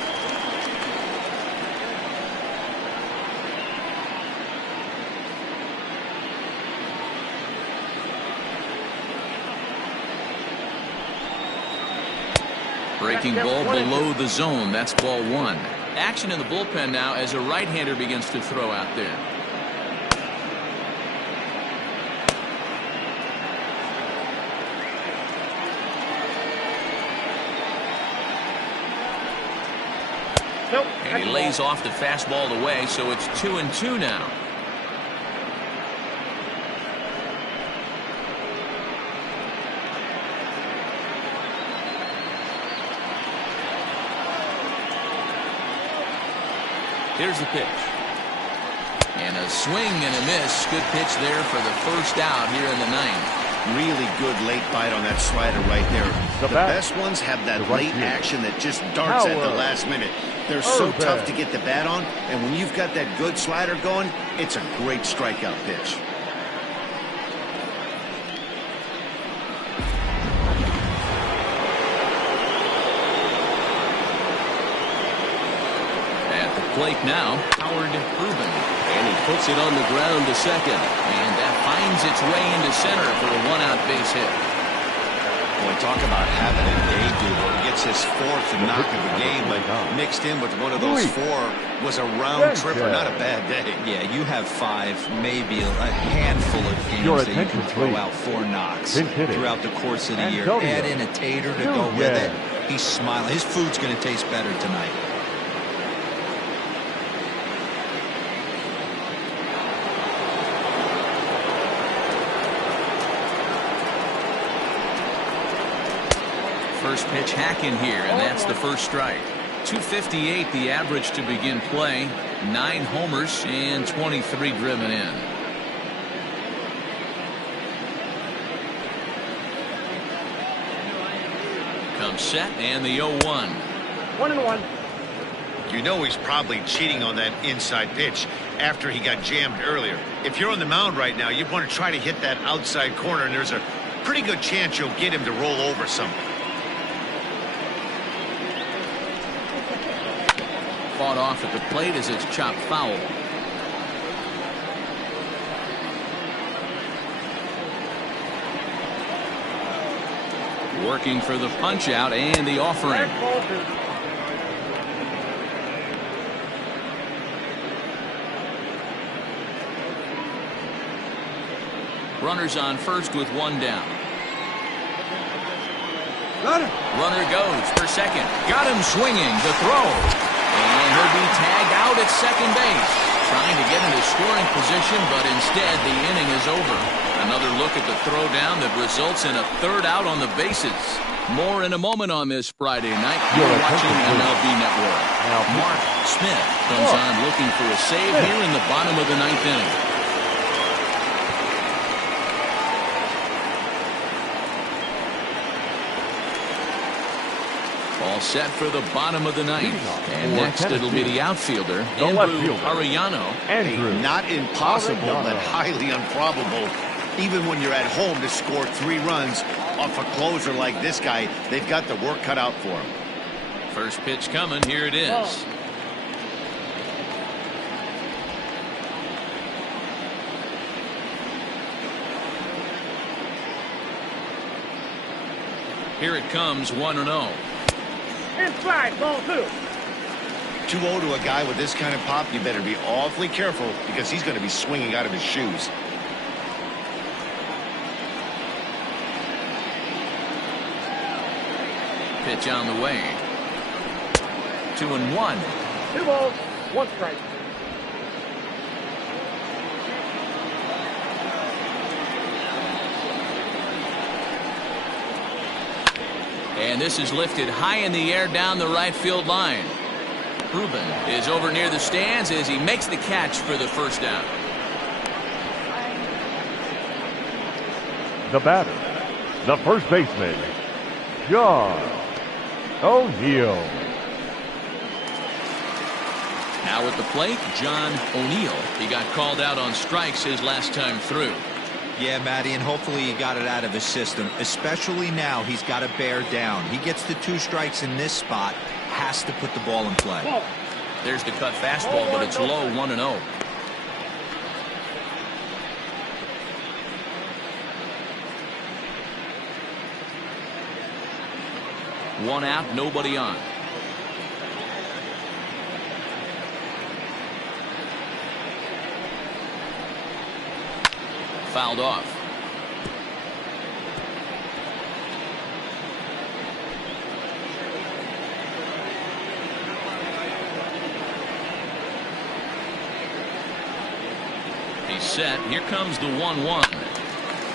Breaking ball below the zone. That's ball 1. Action in the bullpen now as a right-hander begins to throw out there. Nope. And he lays off the fastball away, so it's 2-2 now. Here's the pitch. And a swing and a miss. Good pitch there for the first out here in the ninth. Really good late bite on that slider right there. The best ones have that late action that just darts at the last minute. They're so tough to get the bat on, and when you've got that good slider going, it's a great strikeout pitch. At the plate now, Howard Ruben. And he puts it on the ground to second. And that finds its way into center for a one-out base hit. Boy, talk about having a day, dude. He gets his fourth knock of the game, but mixed in with one of those four was a round tripper, not a bad day. Yeah, you have 5, maybe a handful of games that you can throw out 4 knocks throughout the course of the year. Add in a tater to go with it. He's smiling. His food's going to taste better tonight. First pitch hack in here, and that's the first strike. 258 the average to begin play. 9 homers and 23 driven in. Comes set and the 0-1. 1-1. You know he's probably cheating on that inside pitch after he got jammed earlier. If you're on the mound right now, you want to try to hit that outside corner, and there's a pretty good chance you'll get him to roll over something. Fought off at the plate as it's chopped foul. Working for the punch out and the offering. Runners on first with 1 down. Runner goes for second. Got him swinging. The throw. And he'll be tagged out at second base. Trying to get into scoring position, but instead the inning is over. Another look at the throw down that results in a 3rd out on the bases. More in a moment on this Friday night. You're watching MLB Network. Mark Smith comes on looking for a save here in the bottom of the 9th inning. All set for the bottom of the 9th. And next it'll be the outfielder, Andrew Arellano. Not impossible, but highly improbable. Even when you're at home to score 3 runs off a closer like this guy, they've got the work cut out for him. First pitch coming. Here it is. Here it comes, 1-0. Inside, ball 2. 2-0 to a guy with this kind of pop, you better be awfully careful because he's going to be swinging out of his shoes. Pitch on the way. 2-1. 2 balls, 1 strike. And this is lifted high in the air down the right field line. Ruben is over near the stands as he makes the catch for the first down. The batter, the first baseman, John O'Neill. Now at the plate, John O'Neill. He got called out on strikes his last time through. Yeah, Matty, and hopefully he got it out of his system. Especially now, he's got to bear down. He gets the 2 strikes in this spot, has to put the ball in play. There's the cut fastball, but it's low, 1-0. One out, nobody on. Fouled off. He's set. Here comes the 1-1.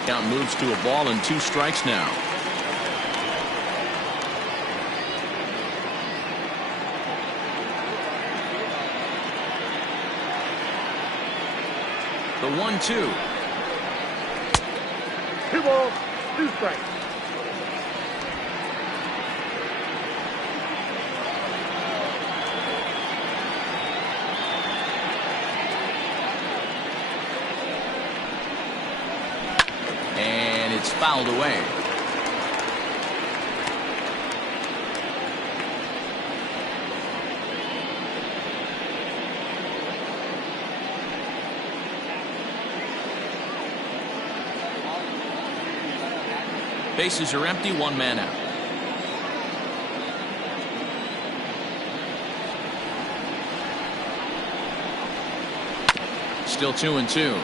Count moves to a ball and 2 strikes now. The 1-2. 2 balls, 2 strikes. And it's fouled away. Bases are empty, 1 man out. Still 2-2.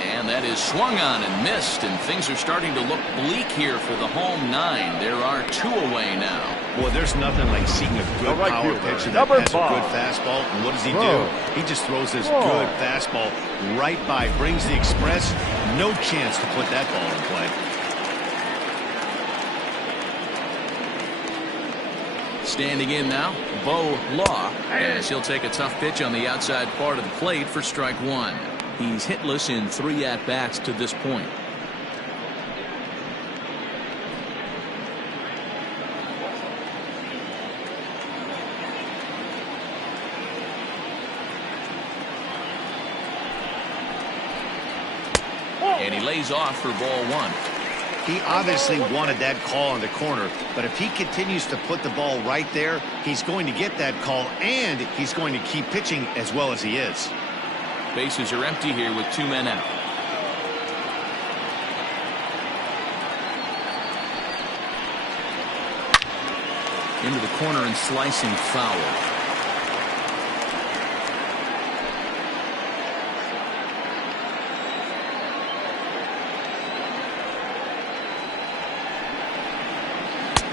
And that is swung on and missed, and things are starting to look bleak here for the home 9. There are 2 away now. Well, there's nothing like seeing a good right power fielder, pitcher that number has a 5. good fastball. And what does he Whoa. do? He just throws this Whoa. good fastball right by, brings the express. No chance to put that ball in play. Standing in now, Bo Law, as he'll take a tough pitch on the outside part of the plate for strike 1. He's hitless in 3 at-bats to this point. And he lays off for ball 1. He obviously wanted that call in the corner, but if he continues to put the ball right there, he's going to get that call, and he's going to keep pitching as well as he is. Bases are empty here with 2 men out. Into the corner and slicing foul.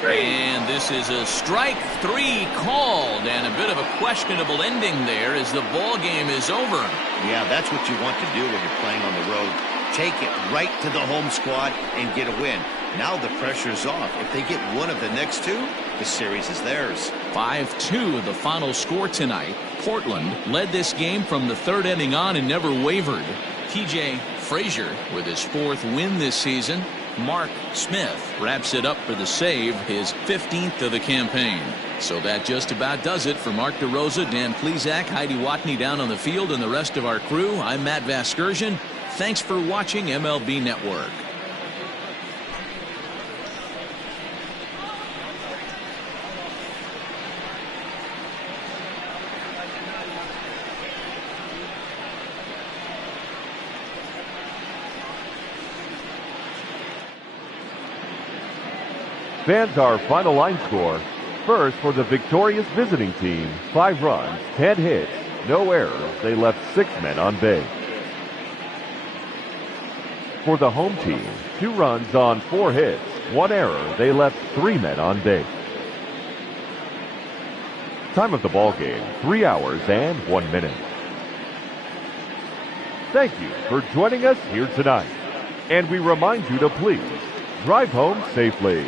And this is a strike 3 called, and a bit of a questionable ending there as the ball game is over. Yeah, that's what you want to do when you're playing on the road. Take it right to the home squad and get a win. Now the pressure's off. If they get one of the next 2, the series is theirs. 5-2 the final score tonight. Portland led this game from the 3rd inning on and never wavered. TJ Frazier with his 4th win this season. Mark Smith wraps it up for the save, his 15th of the campaign. So that just about does it for Mark DeRosa, Dan Plesac, Heidi Watney down on the field, and the rest of our crew. I'm Matt Vasgersian. Thanks for watching MLB Network. Fans, our final line score. First, for the victorious visiting team, 5 runs, 10 hits, no errors. They left 6 men on base. For the home team, 2 runs on 4 hits, 1 error. They left 3 men on base. Time of the ball game, 3 hours and 1 minute. Thank you for joining us here tonight. And we remind you to please drive home safely.